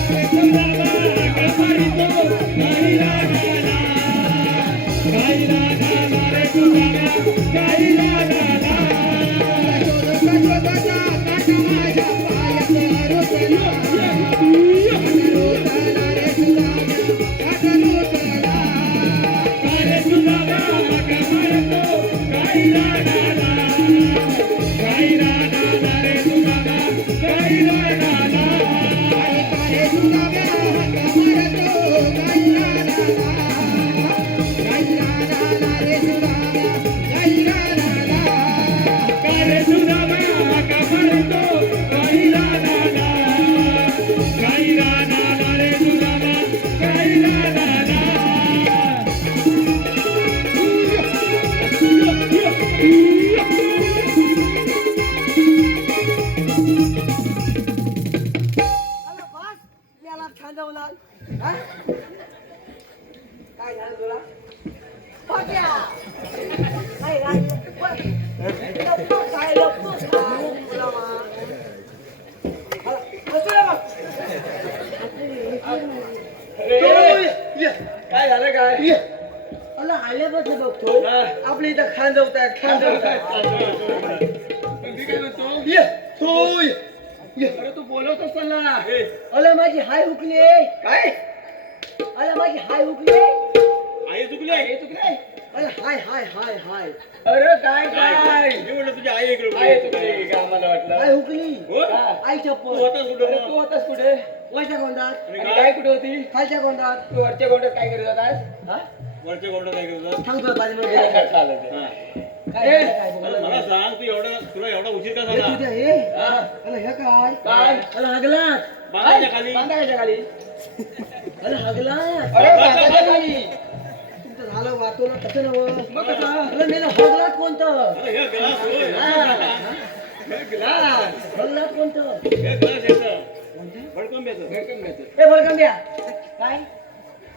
रे सुदाम्या हाक मारतो काही रानाला काही रानाला झालं हा? काय झालं तुला पाट्या काय झालं? बस. लपतो काय लपतो काय? तुला मा. हसू नका. ये. काय झालं काय ये. अला आल्यापासून बघतो आपल्या इथं खांदवतायत खांदवतायत मी काय म्हणतो ये तू ये. ये. अरे तू बोलवतोस मला अला माझी हाय हुकली काय अला माझी हाय हुकली आई चुकली हे चुकले अला हाय हाय हाय हाय अरे काय काय मी म्हटलं तुझी आई इकडे काय चुकले का आम्हाला हाय वाटलं हुकली हो? आई तू चप्पल होतास कुठं अरे मग? तू होतास कुठे वरच्या गोंदात आणि आणि काय? काय कुठे होती खालच्या गोंदात तू वरच्या गोंड्यात काय करत होतास हा? वरच्या कोणतं काय करतो सांगतो पाहिजे म्हणजे चालेल ते. हा. काय ए, झालं, काय मला झालं? मला सांग तू एवढा तुला एवढा उशीर का हे झाला तुझ्या हे हा? अला हे काय काय? अला हगलात बांधायच्या खाली बांधायच्या खाली अला हगलात अरे बांधायच्या खाली तुमचं झालं वाटोला कसं नवं मग कसं अला मेला हगलात कोणतं अरे हे ग्लास होय. हे ग्लास हगलात कोणतं हे ग्लास येतं भडकंब्याचं. भेटून घ्यायचं. ए वळकंब्या काय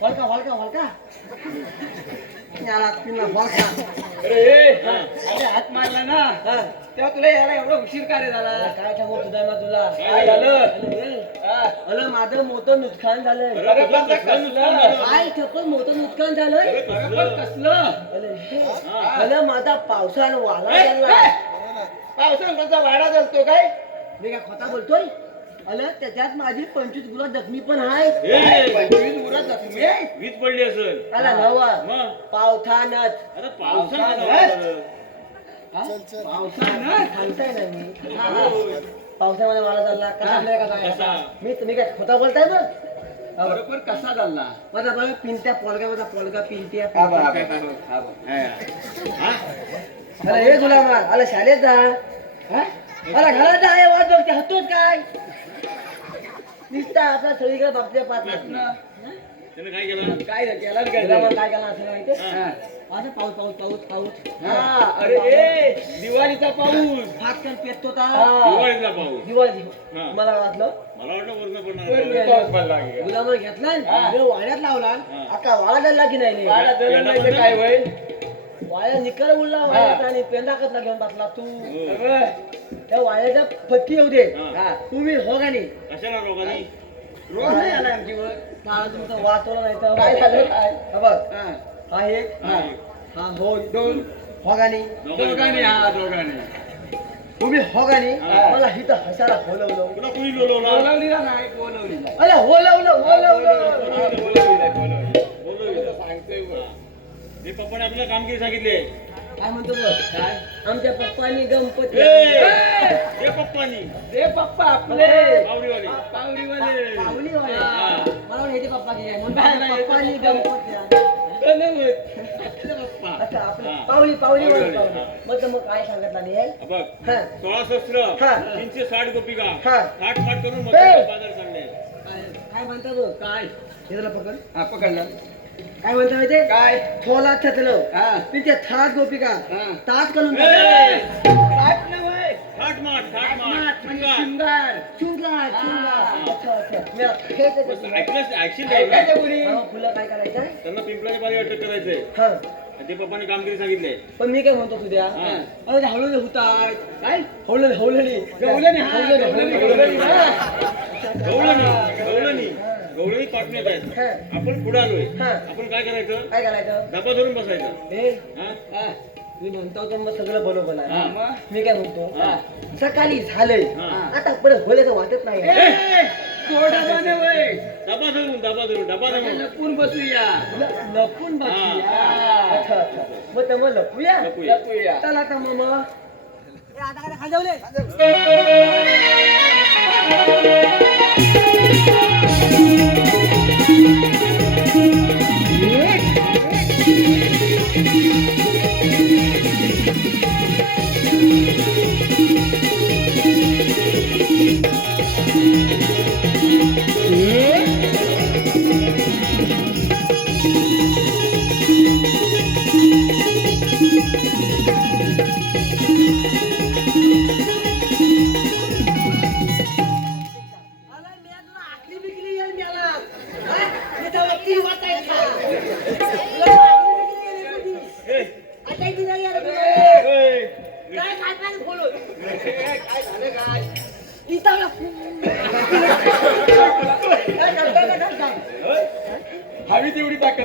वळका वळका वळका याला पिन्ना वळका अरे अरे हात मारला ना हा. तेव्हा तुला यायला एवढा उशीर का रे झाला अला काय सांगू तुझा ना तुला काय झालं अला अला माझं मोठं नुकसान झालं अरे पण ते कसलं? काय चप्पल मोठं नुकसान झालं अरे पण कसलं अला हे अला माझा पावसानं वाला झाला पावसानं तुमचा वाडा चालतो काय मी काय खोटा बोलतोय अला त्याच्यात माझी 25 गुरा जखमी पण आहे ए, 25 मुलं जखमी आहे. वीज पडली असेल अला नवा मग पावसानच आता पावसानं हा? पावसानं सांगताय ना मी पावसामध्ये मला झाला कसा आपल्याला कसा आहे? कसा? मी काय खोटा बोलताय मग बरोबर कसा झाला माझा बघा पिंट्या पोलगा माझा पोलगा पिंट्या हा बा, हा पिंट्या. बा, हा बा. हा? अला हे तुला मार अला शाळेत जा हा? अला घरात जा हे वाट बघते हतोच काय निसता आपला सगळीकडे बघते पाच त्याने काय केलं काय झालं त्याला तुला काय मग काय केलं असं माहिती हा. आता पाऊस पाऊस पाऊस पाऊस हा, अरे ए, दिवाळीचा पाऊस फाटकन पेटतो होता दिवाळीतला पाऊस दिवाळी हा. मला वाटलं मला वाटलं वर्ण वरून पडणार पाऊस पडला की. गुलाबर घेतला हा. मी वाड्यात लावला हा. आता वाळा झाला की नाही वाडा जळलं नाही तर काय होईल वाया निकर उडला वाड्यात आणि पेंदाकतला घेऊन बसला तू अरे, त्या वाड्याच्या फटकी येऊ दे हा. तुम्ही हो का नाही कशाला रोगाने रोग नाही आला आमच्यावर मला तुमचं वाचवलं नाही तर काय झालं काय हा बघ हा. हा एक हा. हा हो दोन हो का नाही दोघांनी हा दोघांनी तुम्ही हो का नाही हा. मला हिथं हसायला होलवलं तुला कुणी लोलवला बोलवलीला नाही बोलवलीला अरे होलवलं होलवलं हा, बोलवलीला बोलवली बोलवलं. सांगतोय बघ. हे पप्पाने आपल्याला कामगिरी सांगितले काय म्हणतो बघ काय आमच्या पप्पानी गणपती हे पप्पानी दे पप्पा आपले पावरीवाले पावरीवाले पावली वाले. हा. मला ह्याचे पप्पा की काय नाही, नाही, पप्पानी पप्पा. गणपती आपले पप्पा अच्छा आपलं हा. पावली पावली वाले पावली वाले, पावली. मग काय सांगितलं नाही हा बघ हा 16 शस्त्र हा. 360 गोपिका हा. थाट थाट करून ए! मथुरेचे बाजार चालले काय म्हणता बघ काय हे जरा पकड हा पकडला काय म्हणता माहिती काय थोला छतलं हा मी ते थाट गोपिका हा. तात करून ए! काय नव्हे थाट माट म्हणजे शिंगार. शिंगार चुंगला चुंगला हा. अच्छा अच्छा मेरा खेळ ते बस ऐकलं काय कोणी फुलं काय करायचं त्यांना पिंपळाच्या पारी अटक करायचंय हा आणि ते पप्पानी कामगिरी सांगितले पण मी काय म्हणतो तुझ्या हा. अरे हळूहळू होतात काय हळूहळू हळूहळू गवळणी, हा, गवळणी. गवळणी पाठवण्यात आहेत हा. आपण पुढे आलोय हा. आपण काय करायचं काय करायचं धपा धरून बसायचं ए हा? हा. मी म्हणतो तर मग सगळं बरोबर आहे हा. मग मी काय म्हणतो हा. सकाळी झालंय हा. आता परत होईल का वाटत नाही ए, तोडाचा नव्हे डबा धरून डबा धरून लपून बसूया लपून बसूया हा. अच्छा अच्छा मग तर मग लपूया लपूया. लपूया चला आता मग आता काय खाजवले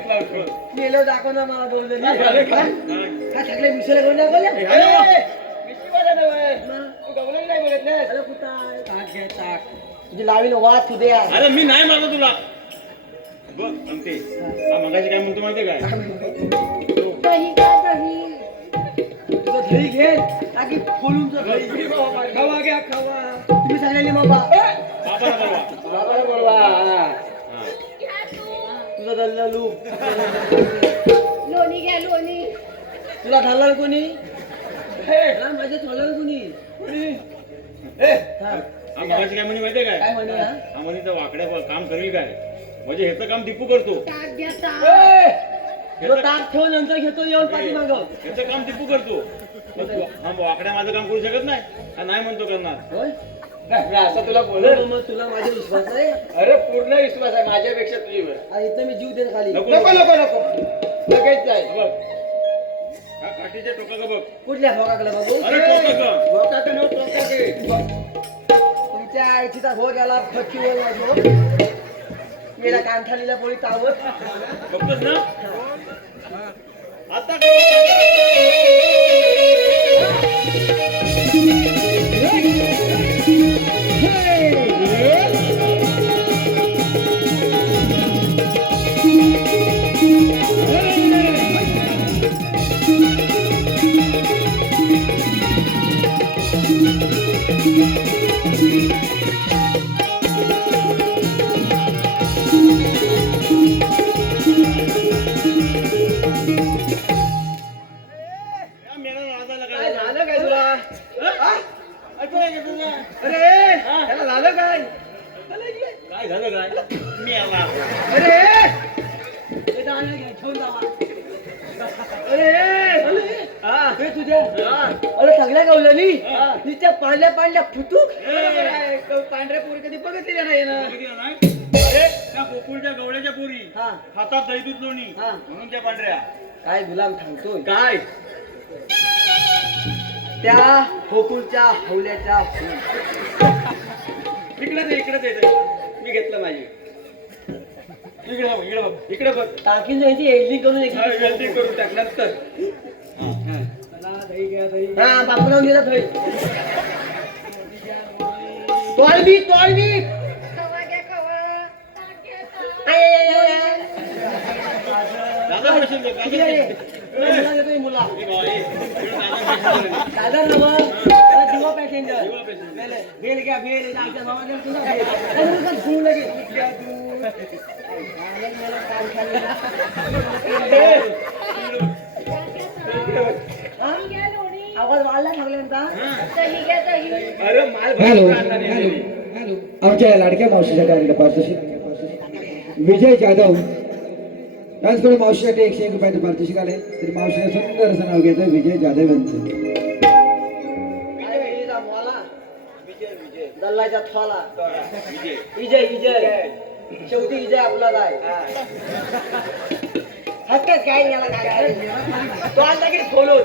मेलो दाखव ना मला दोन जणी. काय झालं काय? काय सगळे मिसळ घेऊन दाखवले? ए, अरे वा. मिसळवाला नव्हे. तू गवळणी नाही बघितलं? अरे कुठं? ताक घे, ताक. तुझी लावीन वाद तुझे यार. अरे मी नाही मारलं तुला बघ सांगते हा मगाशी काय म्हणतो माहितीये काय दही का दही तुझं दही घे ताकी फुलूनचं दही. खवा घ्या खवा. तुम्ही सांगितले बाबा. बाबा ना बाबा बाबाला बोलवा. हा. तुझं दल्लू. लोणी घ्या लोणी तुला धाडला कोणी? हा, माझ्या थोडलं कोणी? हा. हा मगाशी काय म्हणे माहितीये काय काय म्हणे हा? हा म्हणे तर वाकड्या काम करेल काय म्हणजे ह्याचं काम दीपू करतो ताक घ्या ताक तो ताक ठेव नंतर घेतो येऊन पाठी माग. ह्याचं काम दीपू करतो मग हा वाकड्या माझं काम करू शकत नाही हा नाही म्हणतो करणार होय? मी असं तुला बोल मग तुला माझा विश्वास आहे. अरे पूर्ण विश्वास आहे माझ्यापेक्षा तुझीवर. इथं मी जीव देईन खाली. नको नको नको नको नको लगेच जाय. बघ हा काठीच्या टोका बघ कुठल्या भोगाकडे बाबू? अरे टोका भोकाचं नाव टोका घे. तुमच्या आईचा भोग याला फटकीवर लागलो. गेला कांठालीला पोळी तावत. बघतोस ना आता या मेला नादाला काय काय झालं काय तुला? हा? ऐकू नाही का तुला? अरे हा? त्याला झालं काय? काय झालं काय मी आला अरे हे जाण्या घ्या, ठेवून जावा. अरे हा हे तुझ्या अरे सगळ्या गावल्यानी तिच्या पांढऱ्या पांढऱ्या फुटूक. पांढऱ्या पोरी कधी बघितलेल्या नाही ना. बघितलं नाही? अरे त्या गोकुळच्या गवळ्याच्या पोरी हा हातात दही दूध लोणी हा. म्हणून त्या पांढऱ्या काय गुलाम थांबतोय काय त्या गोकुळच्या हवल्याच्या इकडेच येत मी घेतलं माझी इकडे बघ इकडे बघ इकडे बघ टाकीन जायची एडिटिंग करून एक हा, वेलची करून टाकणार तर हा बापूराव गेला थोडी तोळबी तोळबी खवा घ्या खवा ताक घ्या ताक आय, आय, आय, आय. दादा बसेल बघ, किती दादा आहे? बसेल. मुला येतोय मुला ए बाई, इकडे दादा बसेल. दादा नव त्याला जीवा पॅसेंजर जीवा passenger. भेल घ्या भेल आमच्या भावाने तुला भेल अरे का फुल लगे क्या तू मला काम खाल्लं दही घ्या लोणी आवाज वाढला सगळ्यांचा दही घ्या दही अरे माल हॅलो भरून आणला नाही हॅलो आलेली. हॅलो आमच्या या लाडक्या मावशीच्या कार्याला पारितोषिक विजय जाधव त्याचकडे मावशीसाठी 101 रुपयाचं पारितोषिक आले तरी मावशीने सुंदर असं नाव घेतलं विजय जाधव यांचं. काय विजयचा मला दल्लाच्या थोला विजय. विजय विजय शेवटी विजय आपलाच आहे हक्कच काय याला काय तो आता की खोलून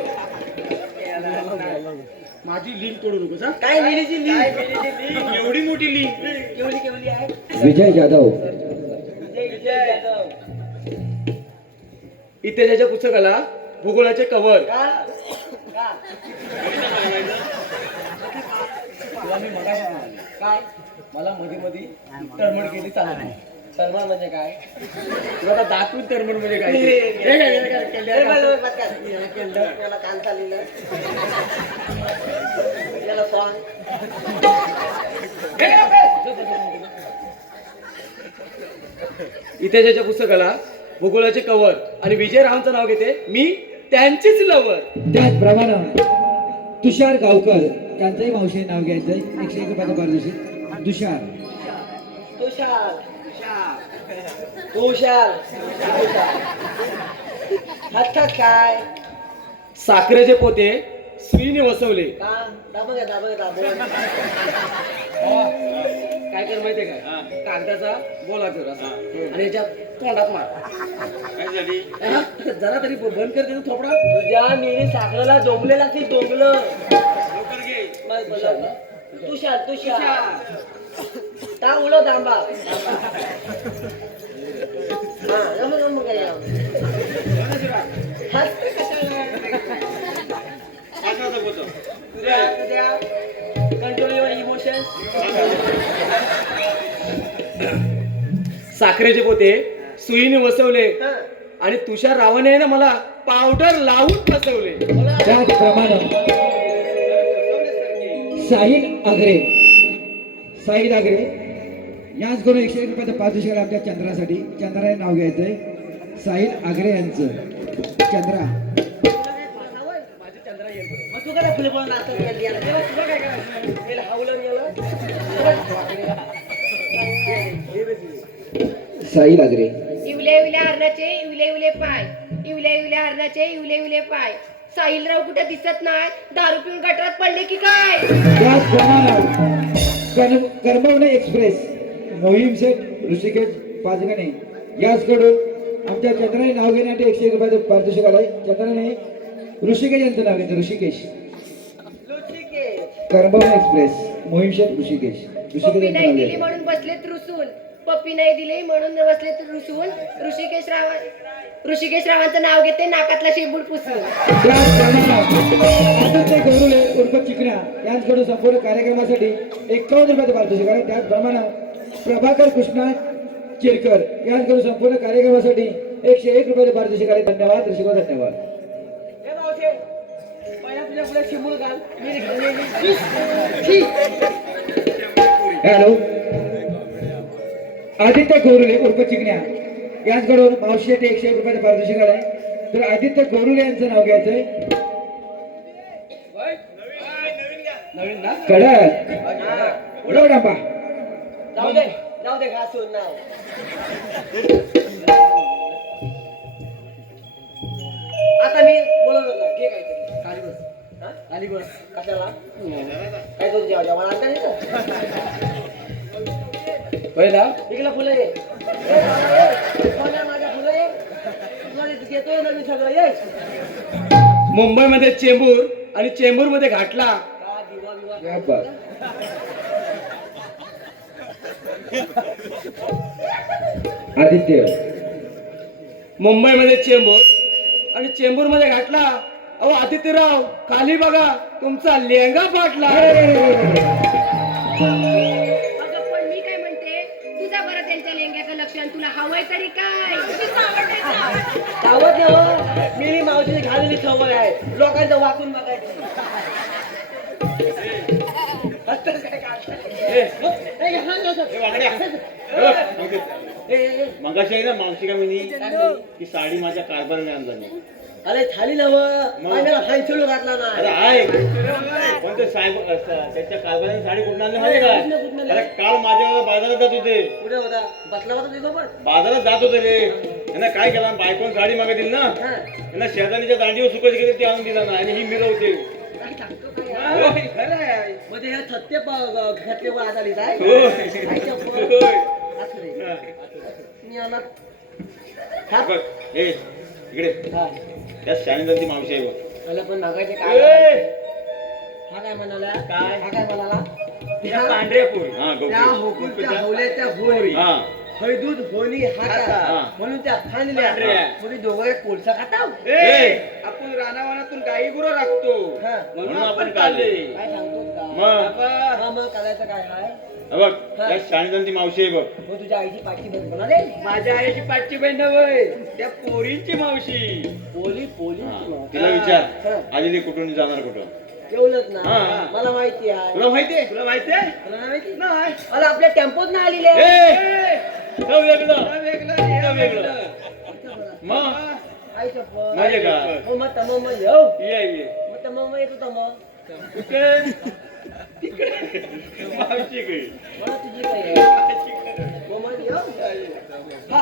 माझी लिंक तोडू नकोस हा काय लिहिलीची लिहिली एवढी मोठी लिंक केवढी केवढी आहे विजय जाधव विजय विजय इथे त्याच्या पुस्तकाला भूगोलाचे कव्हर का का तुला मी मगाशी म्हणालो. काय मला मध्ये मध्ये तरमड केली चालली. सलमान म्हणजे काय तुला आता दाखवून तरमड म्हणजे काय ते. हे काय, हे काय, हे काय, बात काय? याला कान चाललेलं याला song. इथे त्याच्या पुस्तकाला भूगोलाचे कव्हर आणि विजय रावांचं नाव घेते मी त्यांचीच लवर. त्याचप्रमाणे तुषार गावकर त्यांचंही मावशी नाव घ्यायचं 101 रुपयाचं पारितोषिक तुषार. तुषार तुषार हातात काय साखरेचे पोते सुईने वसवले. का दाबग काय कर माहितीये काय कागदाचा गोला कर असा आणि याच्या तोंडात मार. काय झाली हा? जरा तरी बंद कर त्याचा थोपडा. तुझ्या मिरी साखरेला डोंबलेला की डोंबलं लवकर घे तुषार तुषार ता उलो दांबा कंट्रोल युअर इमोशन्स. साखरेचे पोते सुईने वसवले आणि तुषार रावाने ना मला पावडर लावून फसवले. त्याचप्रमाणे साहिल आगरे याचकडून 101 रुपयाचं पारितोषिक आलं आपल्या चंद्रासाठी. चंद्राने नाव घ्यायचंय साहिल आगरे यांचं. चंद्रा मग तू काय फुले पण नाचत गेली याला तेव्हा तुला काय करायचं गेलं हावलं गेलं. साहिल आगरे इवले इवले हरणाचे इवले इवले पाय, इवले इवले हरणाचे इवले इवले पाय. साहिलराव कुठे दिसत नाही, दारू पिऊन गटारात पडले की काय? त्याचप्रमाणे करमवणे एक्सप्रेस मोहीम शेठ ऋषिकेश पाचगणे याचकडून आमच्या चंद्राने नाव घेण्यासाठी 101 रुपयाचं पारितोषिक आलंय. चंद्राने ऋषिकेश यांचं नाव घेतलं. ऋषिकेश करमवणे एक्सप्रेस मोहीम शेठ ऋषिकेश पप्पी यांचं नाही नाव दिली घेतलं. म्हणून बसलेत रुसून, पप्पी नाही दिली म्हणून बसलेत रुसून. ऋषिकेश रावांचं नाव घेते नाकातला शेंबूड पुसून. त्याचप्रमाणे आदित्य गौरुले उर्फ चिकण्या यांच्याकडून संपूर्ण कार्यक्रमासाठी 51 रुपयाचं पारितोषिक आहे. त्याचप्रमाणे प्रभाकर कृष्णा चिरकर यांच्याकडून संपूर्ण कार्यक्रमासाठी 101 रुपयाचं पारितोषिक आहे. धन्यवाद ऋषिको, धन्यवाद. हे मावशे पहिला तुझ्या पुढे शिमूल घाल मी घालेली. हॅलो आदित्य गौरुले उर्फ चिकण्या यांच्याकडून 101 रुपयाचं पारितोषिक आहे. तर आदित्य गौरुले यांचं नाव घ्यायचंय. नवीन ना कडक उडव डांबा. जाऊ दे घासून नाव. आता मी बोलत होतो घे काहीतरी खाली बस. हा? खाली बस कशाला काय तुझं जेव्हा जेव्हा आणता येतं पहिला इकडे फुलं ये माझ्या फुलं ये तुला घेतोय ना मी सगळं ये. मुंबईमध्ये चेंबूर आणि चेंबूर मध्ये घाटला. का दिवा बिवा या बस. आदित्य मुंबईमध्ये चेंबूर आणि चेंबूर मध्ये घाटला. अहो आदित्यराव खाली बघा तुमचा लेंगा फाटला. अगं पण मी काय म्हणते, तुझा बरं त्यांच्या लेंग्याचं लक्षण तुला हवंय तरी काय? सावध नव मी मावशीने घालेली सवय आहे लोकांचं वाकून बघायची. मगाशी आहे ना मावशी का म्हणी की साडी माझ्या कारभाराने आणली. अरे थाली नव आम्हाला हायचुलू घातला अरे ना. आहे पण ते साहेब त्याच्या कारभाराने साडी कुठून आणली माहिती का? अरे काल माझ्या बाजारात जात होते. कुठे होता बसला होता तुझ्यासोबत. बाजारात जात होते रे. यांना काय केलं बायकोन साडी मागितली ना, हा. यांना शेजारीच्या दांडीवर सुकत गेले ते आणून दिला ना आणि ही मिरवते. काय सांगतो काय होय, खरं आहे. म्हणजे ह्या थत्ते घातले वर आधारित आहे. होय. आईच्या पोरं. होय. असं रे. हा. मी आला बघ हे इकडे हा त्या शाळेची मावशी आहे बघ. मला पण मागायचे ए! काय हा काय म्हणाला काय? हा काय म्हणाला त्या पांढऱ्या पोरी. हा, गोपी. त्या होकुलच्या हवल्याच्या होरी हा. हैदूत होली हाता हा. म्हणून त्या फांदल्या पांढऱ्या. म्हणून दोघं कोळसा खाताव. ए! आपण रानावानातून गाई गुरं राखतो हा. म्हणून आपण काढले. काय सांगतो का मग हा मग काढायचं काय हाय हे बघ त्या शाळेची मावशी आहे बघ. हो तुझ्या आईची पाठी बंद म्हणाले माझ्या आईची पाठची बहीण नव्हे, त्या पोरींची मावशी. पोली पोली हा. तिला विचार आधी ते कुठून जाणार कुठं. एवढंच ना हा. मला माहिती आहे तुला माहितीये? तुला माहितीये तुला नाही माहिती नाही मला आपल्या टेम्पोत ना आलेले ए! तो वेगळं. वेगळं वेगळं. मग आईच्या पण म्हणजे का? हो मग तम मग येऊ ये मग तम मग येतो तम कुठे मावशीकडे. मला तुझी काय आहे मग मग येऊ हा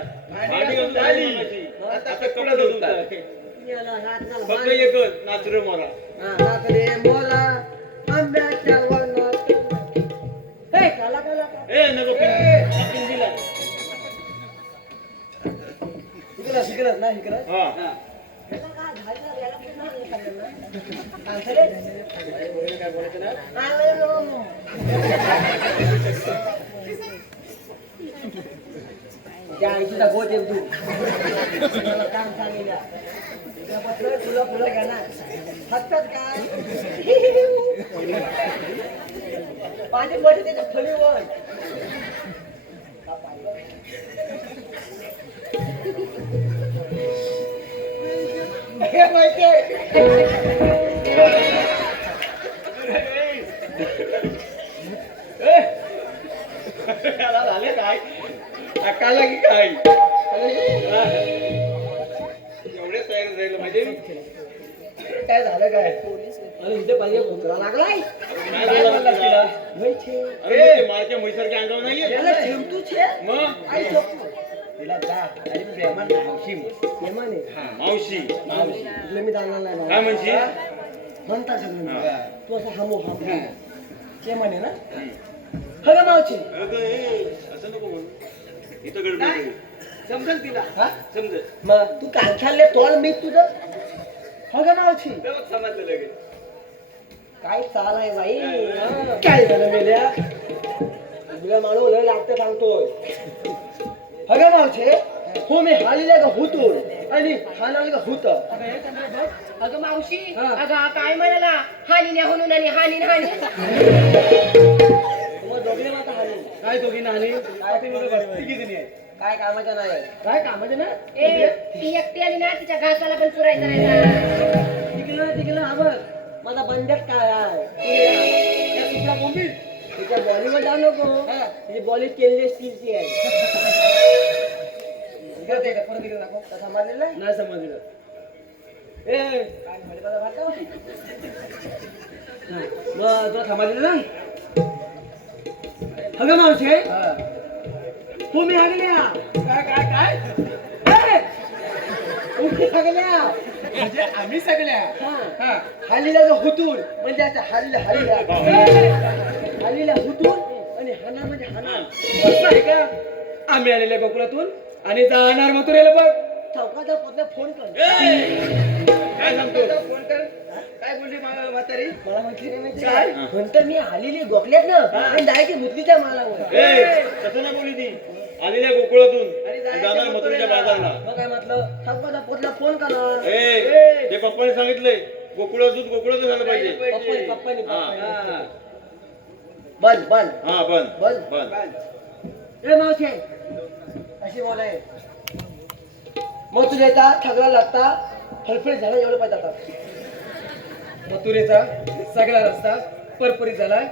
भांडी घासून झाली मगाशी. आता कपडे धुताय. याला नाचणार फक्त भांडी. एकच नाचरे मोरा. नाचरे मोला आंब्याच्या वनात. हे, काला काला काला. ए नको पिंडी दिला. शिकलत ना शिकलत. हा याला काय झालं? याला कुठं नाही सगळ्यांना. आन्सर आहे? काय बोलायचं ना? त्या आईची दाखवत एक तू मला काम सांगितलं तुला पत्र तुला पुढं घेणार हसतात काय माझे मध्ये त्याच्या फळीवर हे माहितीये याला झाले काय अकाला की काय एवढे तयार झाले म्हणजे काय झालं काय आणि इथे पाहिजे कुत्रा लागलाय काय झालं तिला? अरे ते मारक्या म्हैसारख्या अंगावर नाहीये याला चिमटू छे मग आई सोपू तिला जा आणि प्रेमान मावशी प्रेमाने मावशी तुला मी जाणार नाही काय म्हणशी म्हणता सगळं तू असं हमो हम ते म्हणे ना हग मावशी अगं ए, असं नको म्हणू इथं गडबड करू. समजेल तिला हा समजेल मग तू काल खाल्ले तोड मी तुझं हग मावशी तेव्हा समजलं लगेच काय चाल आहे बाई हा. काय झालं मेल्या तुला माणूस लय लागतं सांगतोय हग मावशी हो मी हालीला का होतो आणि हानाला का होत अगं मावशी हा. अगं हा काय म्हणाला हानी म्हणून आणि हानी हानी मग दोघे माता हानी काय दोघी नानी काय कामाच्या नाही काय कामाच्या ना ए ती एकटी आली ना तिच्या घासाला पण पुरायचं नाही तिकडे आवर माझा बंड्यात काय आहे तिच्या बॉलीवर जाऊ नको तिची बॉलिंग केलेली स्किलची आहे समजलेलं नाही समजलं ए काय म्हणे मला भात मग तुला समजलेलं नाही हग मावशे तुम्ही हागल्या काय काय काय तुम्ही हागल्या म्हणजे आम्ही सगळ्या हा हालीला जो हुतून म्हणजे आता हालीला हुतून आणि हाना म्हणजे हाना असं आहे का आम्ही आलेल्या गोकुळातून आणि जाणार मथुरेला बघ चौकाचा पुतला फोन कर काय सांगतो फोन कर काय बोलली म्हातारी मला म्हटली काय माहिती काय म्हणतं मी आलेली गोखल्यात ना आणि डायरेक्ट मुतलीच्या मालावर ए तसं नाही बोलली ती आलेल्या गोकुळातून जाणार मथुरेच्या बाजारला मग काय म्हटलं चौकाचा पुतला फोन करा ए ते पप्पाने सांगितलंय गोकुळातून झालं पाहिजे पप्पानी हा. बंद बंद हा बंद बंद बंद ए मावशे अशी बोलाय मग तुझ्या येतात ठगला लागता फळफळीत झाला एवढं पाहिजे आता मथुरेचा सगळा रस्ता परपरीत झालाय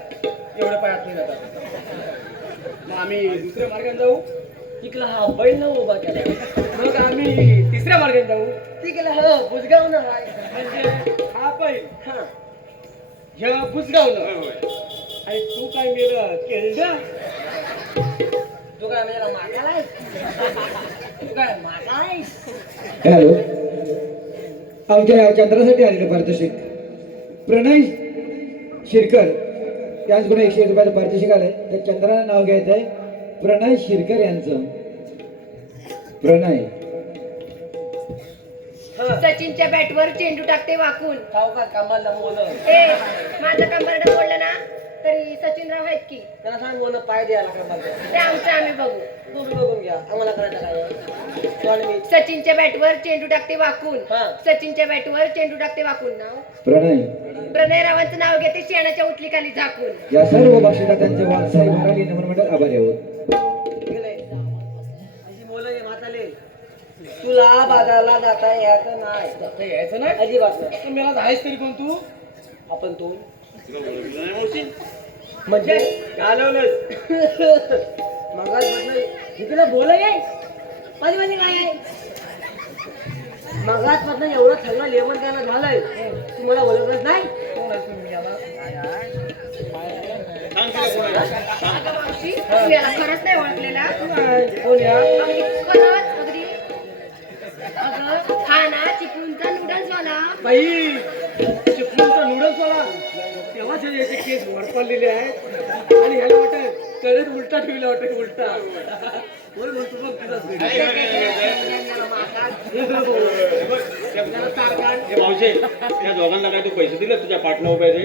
एवढं पायात नाही जातात मग आम्ही दुसऱ्या मार्गाने जाऊ तिकला हा बैल न उभा केला मग आम्ही तिसऱ्या मार्गाने जाऊ तिकला हा बुजगाव ना हाय म्हणजे हा बैल हा ह्या बुजगावलं होय, होय. आणि तू काय मेलं केलडा तू काय म्हणजे मागालाय तू काय मागायस हॅलो आमच्या चंद्रासाठी आलेले पारितोषिक प्रणय शिरकर यांच्याकडून 101 रुपयाचं पारितोषिक आलंय त्या चंद्रानं नाव घ्यायचं आहे प्रणय शिरकर यांचं प्रणय सचिनच्या बॅटवर चेंडू टाकते वाकून सावकार कामाला बोल ए माझं कंबरड बोललं ना तरी सचिनराव आहेत की त्यांना सांग बोल पाय द्यायला कामाला ते आमचं आम्ही बघू तुम्ही बघून घ्या आम्हाला करायचं काय पण मी सचिनच्या बॅटवर चेंडू टाकते वाकून हा. सचिनच्या बॅटवर चेंडू टाकते वाकून नाव प्रणय प्रणय रावांचं नाव घेते शेणाच्या उठलीखाली झाकून या सर्व बक्षिसा त्यांचे वारसाई भरारी नमन मंडळ आभारी आहोत गेले अशी बोल म्हाताले तुला बाजारला जाता यायचं नाही यायचं नाही अजिबात नाही तू मला आहेस तरी कोण तू आपण तू तुला बोलवलं नाही मावशी म्हणजे घालवलंच मगाच म्हटलं तिला बोल आहे माझी म्हणजे काय आहे मगाच म्हटलं एवढं सगळं लेवल त्याला झालंय तू मला बोलतच नाही सांग तिला कोण आहे? सांग. मावशी, तू याला खरंच नाही ओळखलेला कोण या अगदी खरंच बाई चिपळूणचा नूडल्स वाला तेव्हाच याचे केस वर पडलेले आहेत आणि ह्याला वाटत करत उलटा ठेवला वाटत उलटा बोल बोलतो बघ तुझा हे मावशे त्या दोघांना काय तू पैसे दिले तुझ्या पाटणा उभे रे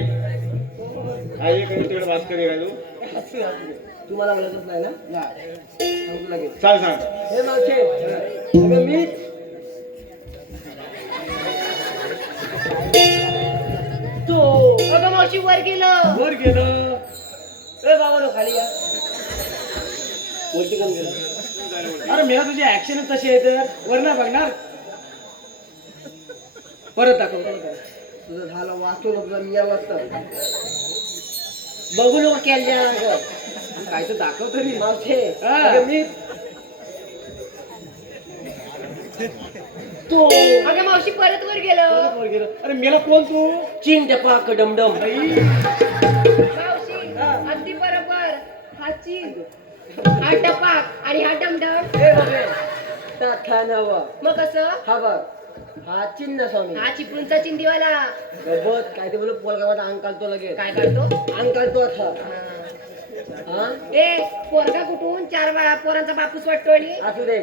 आई कडे तेवढं वाच करे काय तू तुम्हाला मिळतच नाही ना सांगतो लगेच चाल सांग हे मावशे अगं मी तो अगं मावशी वर गेलं वर गेलं ए बाबा नो खाली या वरती कोण गेलं अरे मेरा तुझी ऍक्शन तशी आहे तर वर नाही बघणार परत दाखव तुझं झालं वाचू नको मी या वाचत बघू नको केल्या काय तर दाखव तरी मावशे अगं मी तो अगं मावशी परत वर गेलं वर गेलं अरे मेला कोण तू चीन टपा कडमडम मावशी अगदी बरोबर हा चीज हा टपाक आणि हा डमडम ए बाबे खानावा मग कसं हा बघ हा चिन्ह स्वामी हा चिपळूणचा चिंदीवाला बघ काय ते बोलू पोरगावात अंग काढतो लगेच काय करतो अंग काढतो आता हा ए पोरगा कुठून चार पोरांचा बापूस वाटतो आणि असू दे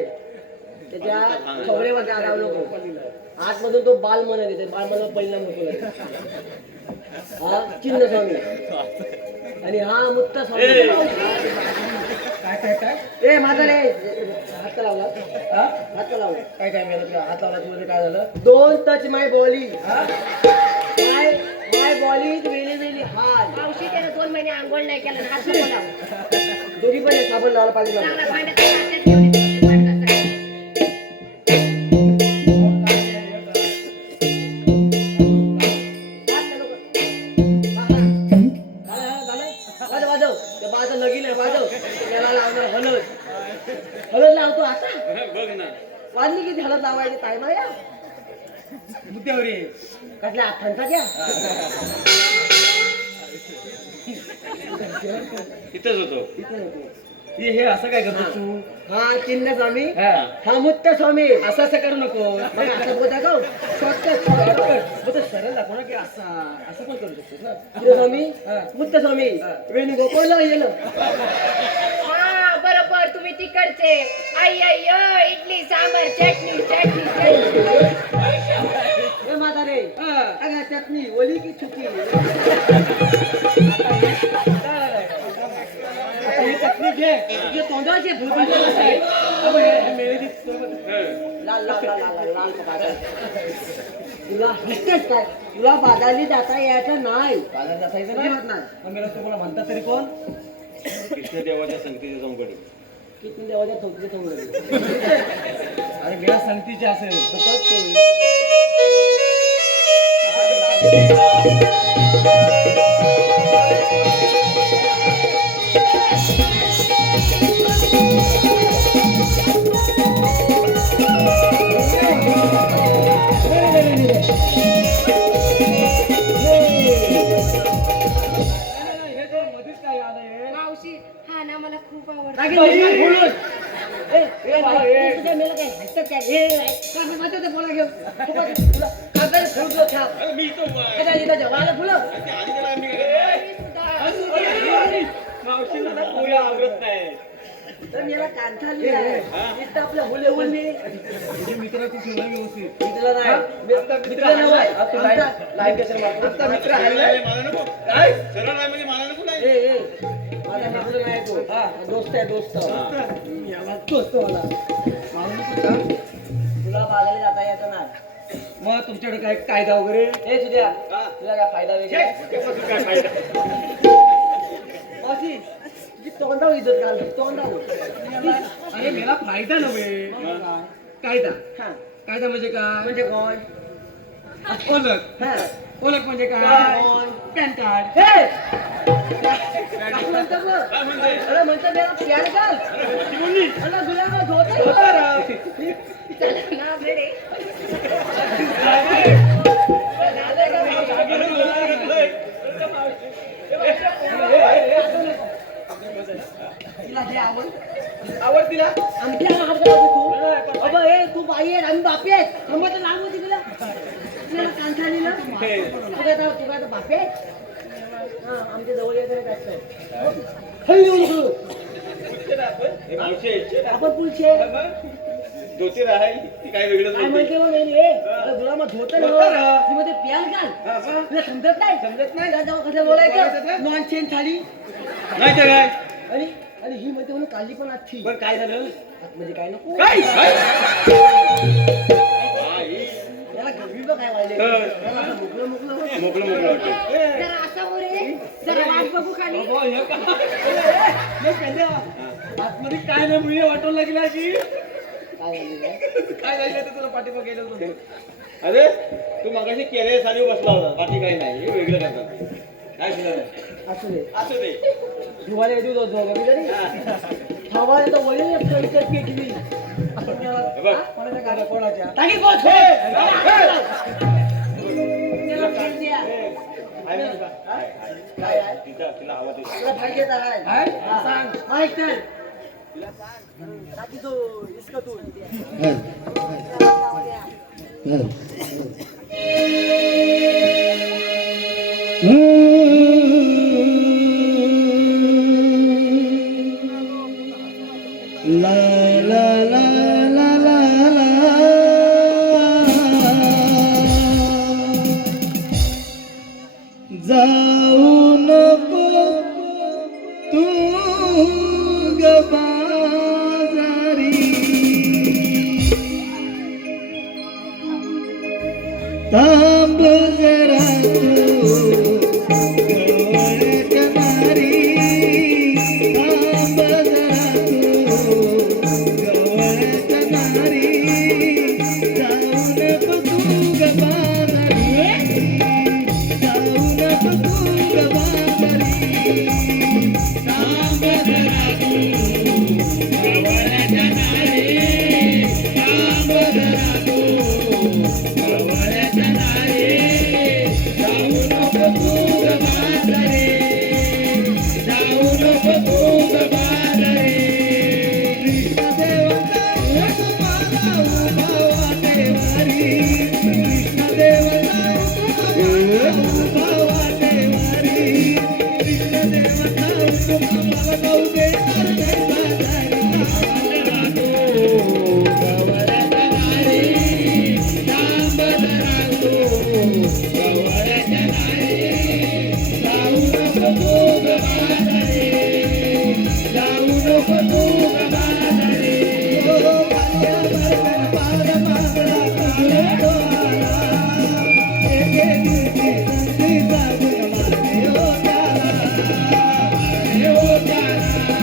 त्याच्या खबरेवर जाऊ नको आतमधून तो बाल म्हणत येते बाल मनावर परिणाम होतो लगेच. हा चिन्ह स्वामी आणि हा मुक्त स्वामी काय काय काय ए माझा रे हात का लावला हात का लावला काय काय मिळालं तुला हात लावला तुला काय झालं don't touch my body my my body वेली वेली हात मावशी त्यानं 2 महिने आंघोळ नाही केलं ना, हात नको लावू. दोन्ही पण साबण लावायला पाहिजे मला. चांगला भांड्यात हातात घेऊन येतो, भांडं घासायला. वाजव त्या बाजा लगीन आहे वाजव त्याला लावणार हलद हलद लावतो आता बघ ना वाजली किती हलद लावायची टाइम आहे मुद्द्यावर कसल्या आठांचा घ्या इथंच होतो हे असं काय करतो तू हा चिन्ह स्वामी हा मुत्त स्वामी असं असं करू नको मग असं बोलता का शॉर्टकट सरळ दाखव ना की असं पण करू शकतो ना चिन्ह स्वामी मुत्त स्वामी वेणुगोपाल गेलं हा बरोबर, तुम्ही तिकडचे. आई आई इडली सांबर चटणी चटणी चटणी. हे म्हातारे अगं चटणी ओली की चुकी चटणी घे तोंडाची लाल लाल लाल लाल लाल तुला हसतेच काय तुला बाजारली जाता यायचं नाही बाजार जाता नाही मग मला तुम्हाला म्हणतात तरी कोण कृष्णदेवाच्या संगतीच्या चौकडी किती देवाच्या चौकीचे चौकडी अरे मेरा संगतीचे असेल सतत ते मावशी हा ना मला खूप आवडतं. आपल्या हुले हुले मित्र दोस्त आहे दोस्त दोस्त मला तुला बाजारला जाता येतं ना मग तुमच्याकडे काय कायदा वगैरे हे तुझ्या तुला काय फायदा वगैरे मावशी तुझी तोंडावर इज्जत घाल तोंडावर अरे मेरा फायदा नव्हे कायदा कायदा म्हणजे काय म्हणजे काय ओळख ओळख म्हणजे काय पॅन कार्ड अरे म्हणतो मेरा पॅन कार्ड अरे गुलाब धोतर ना बेडे. तिला हे आवड तिला आमच्या हात घालायचं तू अबे ए तू बाई आहे आम्ही बापी आहेत थांबत लांब होती तुला कांठाने तू काय आता बापे आमच्या जवळ येत नाही हे मावशी आपण पुलचे धोती राहाय ती काय वेगळंच काय बोलते. म्हणते मग रे तुला मग धोतर मध्ये प्याल का तुला समजत नाही कसं बोलायचं नॉन चेन थाळी नाही तर काय आणि आणि ही मध्ये म्हणून काढली पण आजची पण काय झालं म्हणजे काय नको काय काय? आई, याला गंभीर बघ काय वाजले मोकळं मोकळं मोकळं वाटतं. जरा असं हो रे जरा वाट बघू खाली आतमध्ये काय नाही मुली वाटू लागली अशी काय झालेलं काय झालं ते तुला पाठीमागे गेलं होतं. अरे तू मगाशी केले साडी बसला होता बाकी काही नाही हे वेगळं करतात काय झालं असू दे असू दे धुवायला येतो तो कमी तरी हवा येतो वळी पेटली हे बघ कोणाच्या गाड्या कोणाच्या टाकी पोच आहे ना तुझा? काय आहे? तिला आवाज येतो. तुला पाहिजे तर आहे. हा, सांग माहित नाही टाकी तो इसका तू ला ला ला ला ला ला जाऊ नको तू ग बाजारी थांब जरा तू गवळ्याच्या दारी थांब जरा तू गवळ्याच्या दारी जाऊ नको तू ग बाजारी जाऊ नको तू ग बाजारी थांब जरा तू गवळ्याच्या दारी थांब जरा तू गवळ्याच्या दारी जाऊ नको तू ग बाजारी जाऊ नको तू ग बाजारी कृष्ण देवता तुम्हाला उभा वाटेवारी कृष्ण देवता तुम्हाला उभा वाटेवारी कृष्ण देवता तुम्हाला जाऊ देणार नाही बाजारी गवळ्याच्या दारी थांब जरा तू गवळ्याच्या दारी जाऊ नको तू ग बाजारी जाऊ नको तू ग बाजारी ओ काल्या मार्गाने पार मागला काळा डोळा एके दिवशी संधी साधून मारले हो त्याला मारले हो त्याला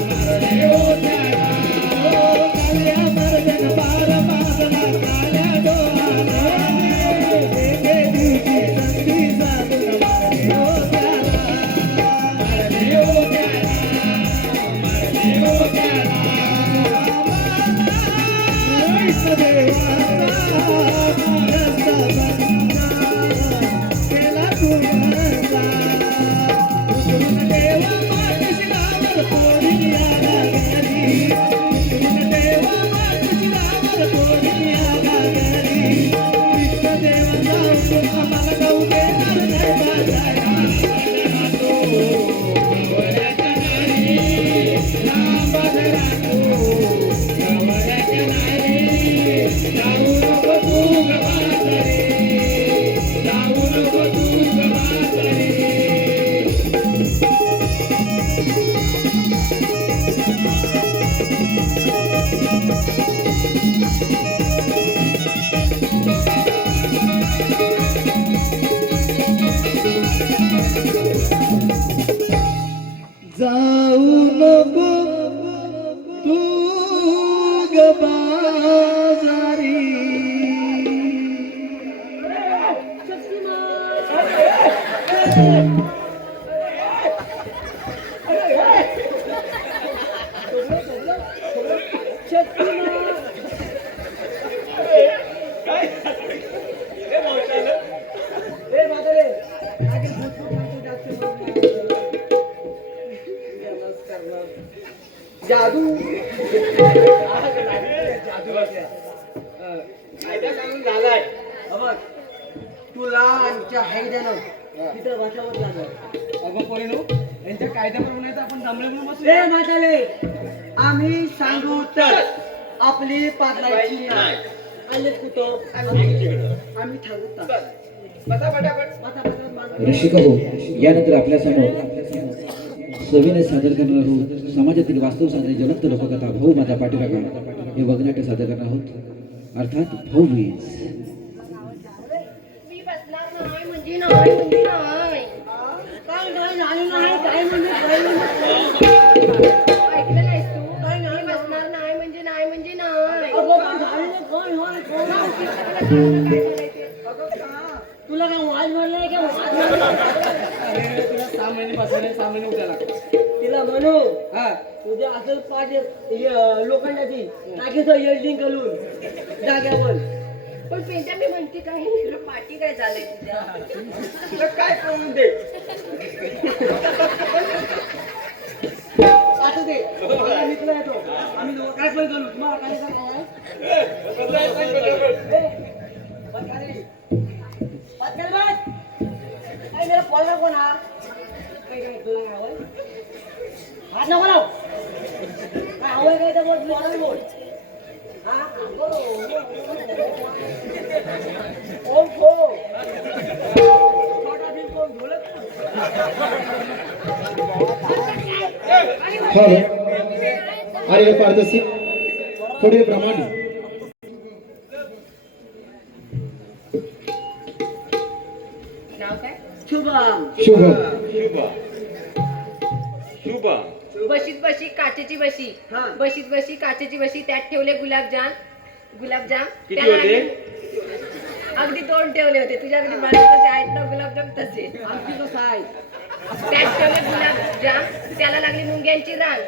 मारले हो त्याला ओ काल्या मार्गाने पार मागला काळ्या डोळा एके दिवशी संधी साधून मारले हो त्याला मारले हो त्याला मारले हो त्याला कृष्ण देवाचा रस्ता केला तू बंदा उतरून देवा पाठशिरावर पोरी आला घरी उतरून देवा पाठशिरावर पोरी आला घरी कृष्ण देवाचा उतरून आम्हाला जाऊ देणार नाही बाजारा गवळ्याच्या दारी लांब जरा तू गवळ्याच्या दारी जाऊ नको तू ग बाजारी जाऊ नको तू ग बाजारी जाऊ नको तू ग बाजारी ए म्हातारे आगे भूत भूत जास्त जादू जादू कायदा कानून झालाय बघ तुला आमच्या तुझ्या हाईड्यानं तिथं बसावंच लागलं. अगं पोरीनो यांच्या कायद्याप्रमाणे तर आपण थांबले म्हणून बसलो. ए म्हातारे, आम्ही सांगू तर आपली पातळायची नाही. आले कुठं आम्ही सांगू तर बसा पटापट. रसिक हो, यानंतर आपल्या समोर सविनय सादर करणार आहोत समाजातील वास्तव साधने ज्वलंत लोककथा भाऊ माझा पाठीराखा हे वगनाट्य सादर करणार आहोत, अर्थात भाऊबीज. मी बसणार नाही म्हणजे नाही म्हणजे नाही. काय झालं नाही, काय म्हणत ऐकलं नाहीस तू? मी बसणार नाही म्हणजे नाही म्हणजे नाही. तुला काय वाज मारलाय का वाज मारलाय? अरे तुला 6 महिने बसायला 6 महिने उठायला तिला म्हणू हा तुझ्या असं पाहिजे लोखंडाची टाकीचं येल्डिंग घालून जाग्यावर. पण पेंट्या मी म्हणते काय तुला पाठी काय झालंय तुझ्या? तुला काय करून दे आता दे मला मित्र येतो आम्ही दोघं काय पण करू तुम्हाला काय सांगावं? काय मेरा पडला कोण हा काय काय तुला काय हवंय? हात नको लाव. काय हवंय काय तर बोल बोल बोल. हा कोण कोण छोटा भीम कोण ढोलक हॅलो, अरे पारदर्शी थोडे प्रमाण. नाव काय? शुभम शुभ शुभ बशीत बशी काचेची बशी. हा. बशीत बशी काचेची बशी त्यात ठेवले गुलाबजाम. किती त्याला होते? अगदी 2 ठेवले होते. तुझ्या अगदी मला तसे आहेत ना गुलाबजाम तसे. आमची कसं आहे त्यात ठेवले गुलाबजाम त्याला लागली मुंग्यांची रांग.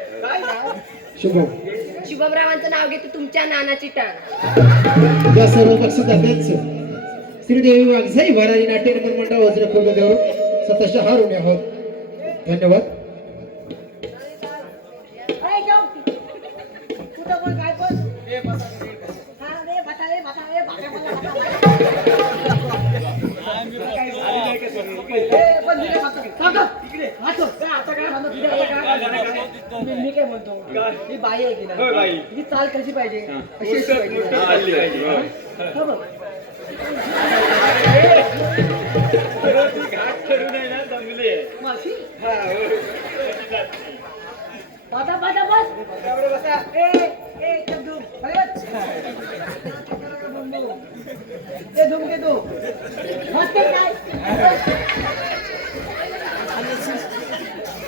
शुभ शुभमरावांचं नाव घेते तुमच्या नानाची टांग. या सर्व बक्षिसदात्यांचं श्रीदेवी वाघसाई वारारी नाट्य निर्माण मंडळ वज्र खुर्ददेवर सतत हारून आहोत. धन्यवाद. कुठं पण काय पण हा रे बसा रे बसा रे भाकऱ्या पण मी काय म्हणतो ही बाई आहे की होय बाई. नाही ही चाल कशी पाहिजे अशी अशी पाहिजे. हल्ली पाहिजे, होय. हो बघ. ती घाट करून आहे ना जमली आहे. मावशी हा, होय. बसा बसा बस बसा ए चंदू अरे बस ते धूम के दो मस्त काय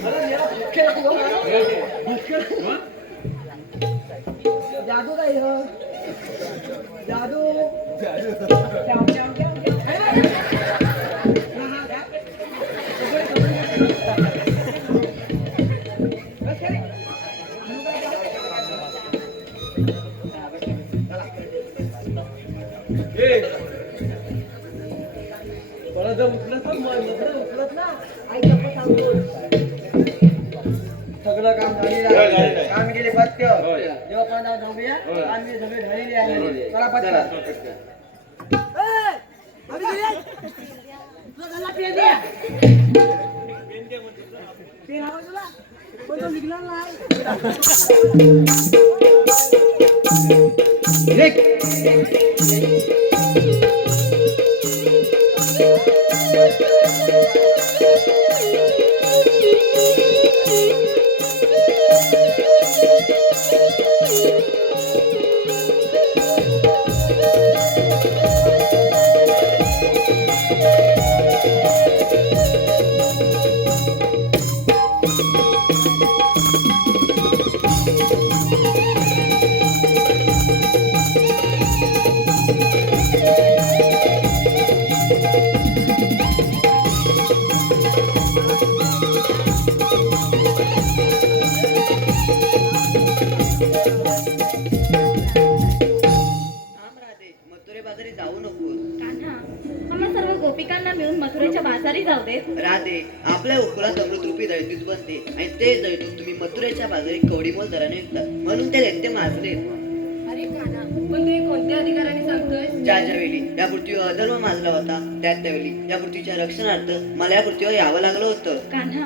अरे मेरा भूखे हुआ जादू काय हो जादू क्या क्या क्या उचलत ना आई गप्पा सांगतो सगळं काम झालेलं काम गेले पत्य जेव्हा पण जाऊया आम्ही सगळे झालेले आहे चला पत्य गोपिकांना मिळून मथुरेच्या बाजारी जाऊ दे. राधे, आपल्या उकळात अमृतरूपी दळतीच बनते आणि ते दळतून तुम्ही मथुरेच्या बाजारी कवडीमोल दराने विकतात म्हणून ते दैत्य माजले. अरे काना पण तू हे कोणत्या अधिकाराने सांगतोय? ज्या वेळी या पृथ्वीवर अधर्म माजला होता त्यावेळी या पृथ्वीच्या रक्षणार्थ मला या पृथ्वीवर यावं लागलं होतं. कान्हा,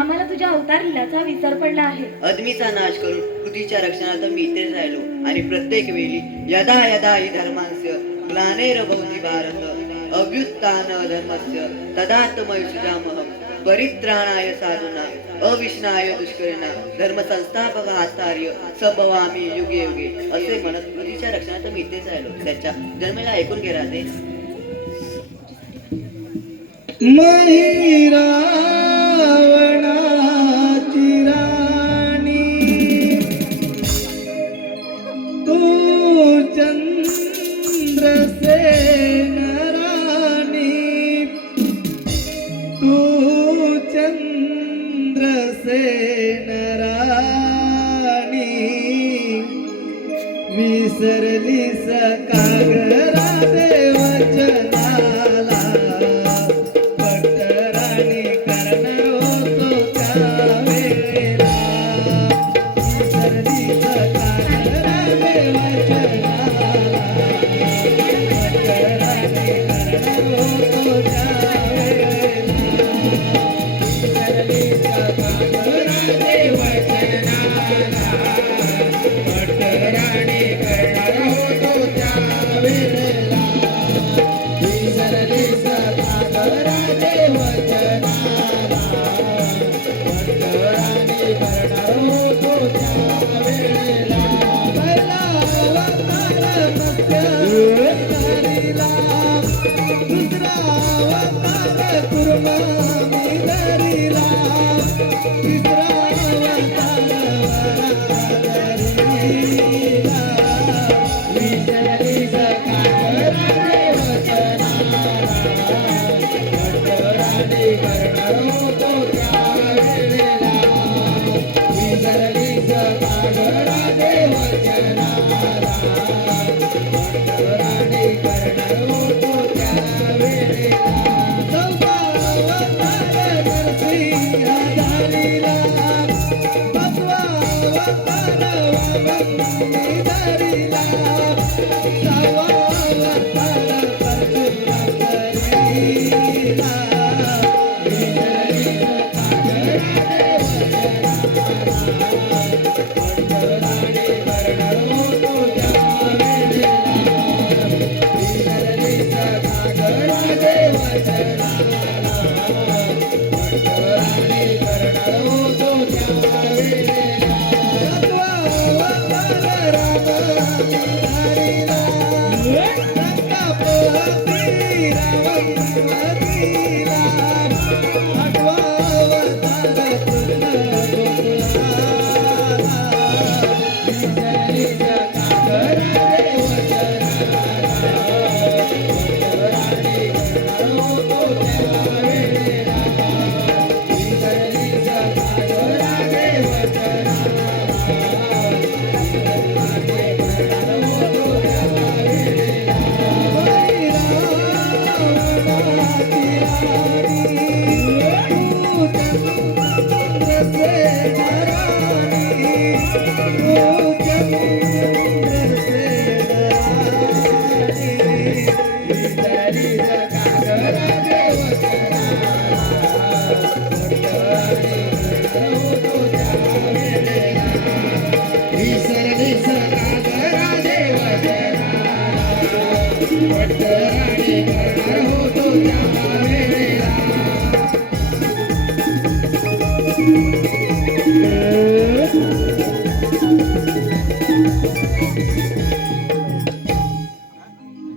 आम्हाला तुझ्या अवतार लीलाचा विसर पडला आहे. अदमीचा नाश करून पृथ्वीच्या रक्षणार्थ मी इथे राहिलो आणि प्रत्येक वेळी यदा यदा हि धर्मांस्य ग्लानेरभवति भारत अभ्युत्थान धर्मस्य तदात्मयुषामहं परित्राणाय साधूना अविष्णाय दुष्करिणां धर्म संस्थापक आचार्य संभवामी युगे युगे असे म्हणत पृथ्वीच्या रक्षणार्थ मी इथेच राहिलो. त्याच्या जन्मेला ऐकून घे राधे. मही रावणाची राणी तू चंद्रसेन राणी तू चंद्रसेन राणी विसरलीस का ग राधे वचनाला पटराणी करणार होतो त्यावेळेला विसरलीस का ग राधे वचनाला पटराणी करणार होतो त्यावेळेला विसरलीस का ग राधे वचनाला पटराणी करणार होतो त्यावेळेला विसरलीस का ग राधे वचनाला पटराणी करणार होतो त्यावेळेला पहिला अवतार मत्स्यधारीला दुसरा अवतार कुर्मामीधरीला तिसरा अवतार वराहधरीला विसरलीस का ग राधे वचनाला पटराणी करणार होतो त्यावेळेला विसरलीस का ग राधे वचनाला पटराणी करणार होतो त्यावेळेला चौथा अवतार नरसिंहधारीला पाचवा अवतार वामनधरीला सहावा अवतार परशुरामधरीला विसरलीस का ग राधे वचनाला पटराणी करणार होतो त्यावेळेला विसरलीस का ग राधे वचनाला पटराणी करणार होतो त्यावेळेला सातवा अवतार रामधारीला लंकापती रावणवतीला आठवा अवतार कृष्ण गोकुळाला विसरलीस का ग राधे वचनाला पटराणी करणार होतो त्यावेळेला विसरलीस का ग राधे वचनाला पटराणी करणार होतो त्यावेळेला मही रावणाची राणी तू चंद्रसेन राणी तू चंद्रसेन राणी विसरलीस का ग राधे वचनाला पटराणी करणार होतो त्यावेळेला विसरलीस का ग राधे वचनाला पटराणी करणार होतो त्यावेळेला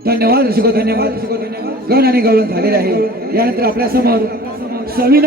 धन्यवाद रसिको, धन्यवाद. गण आणि गवळण झालेले आहे. यानंतर आपल्या समोर सविनय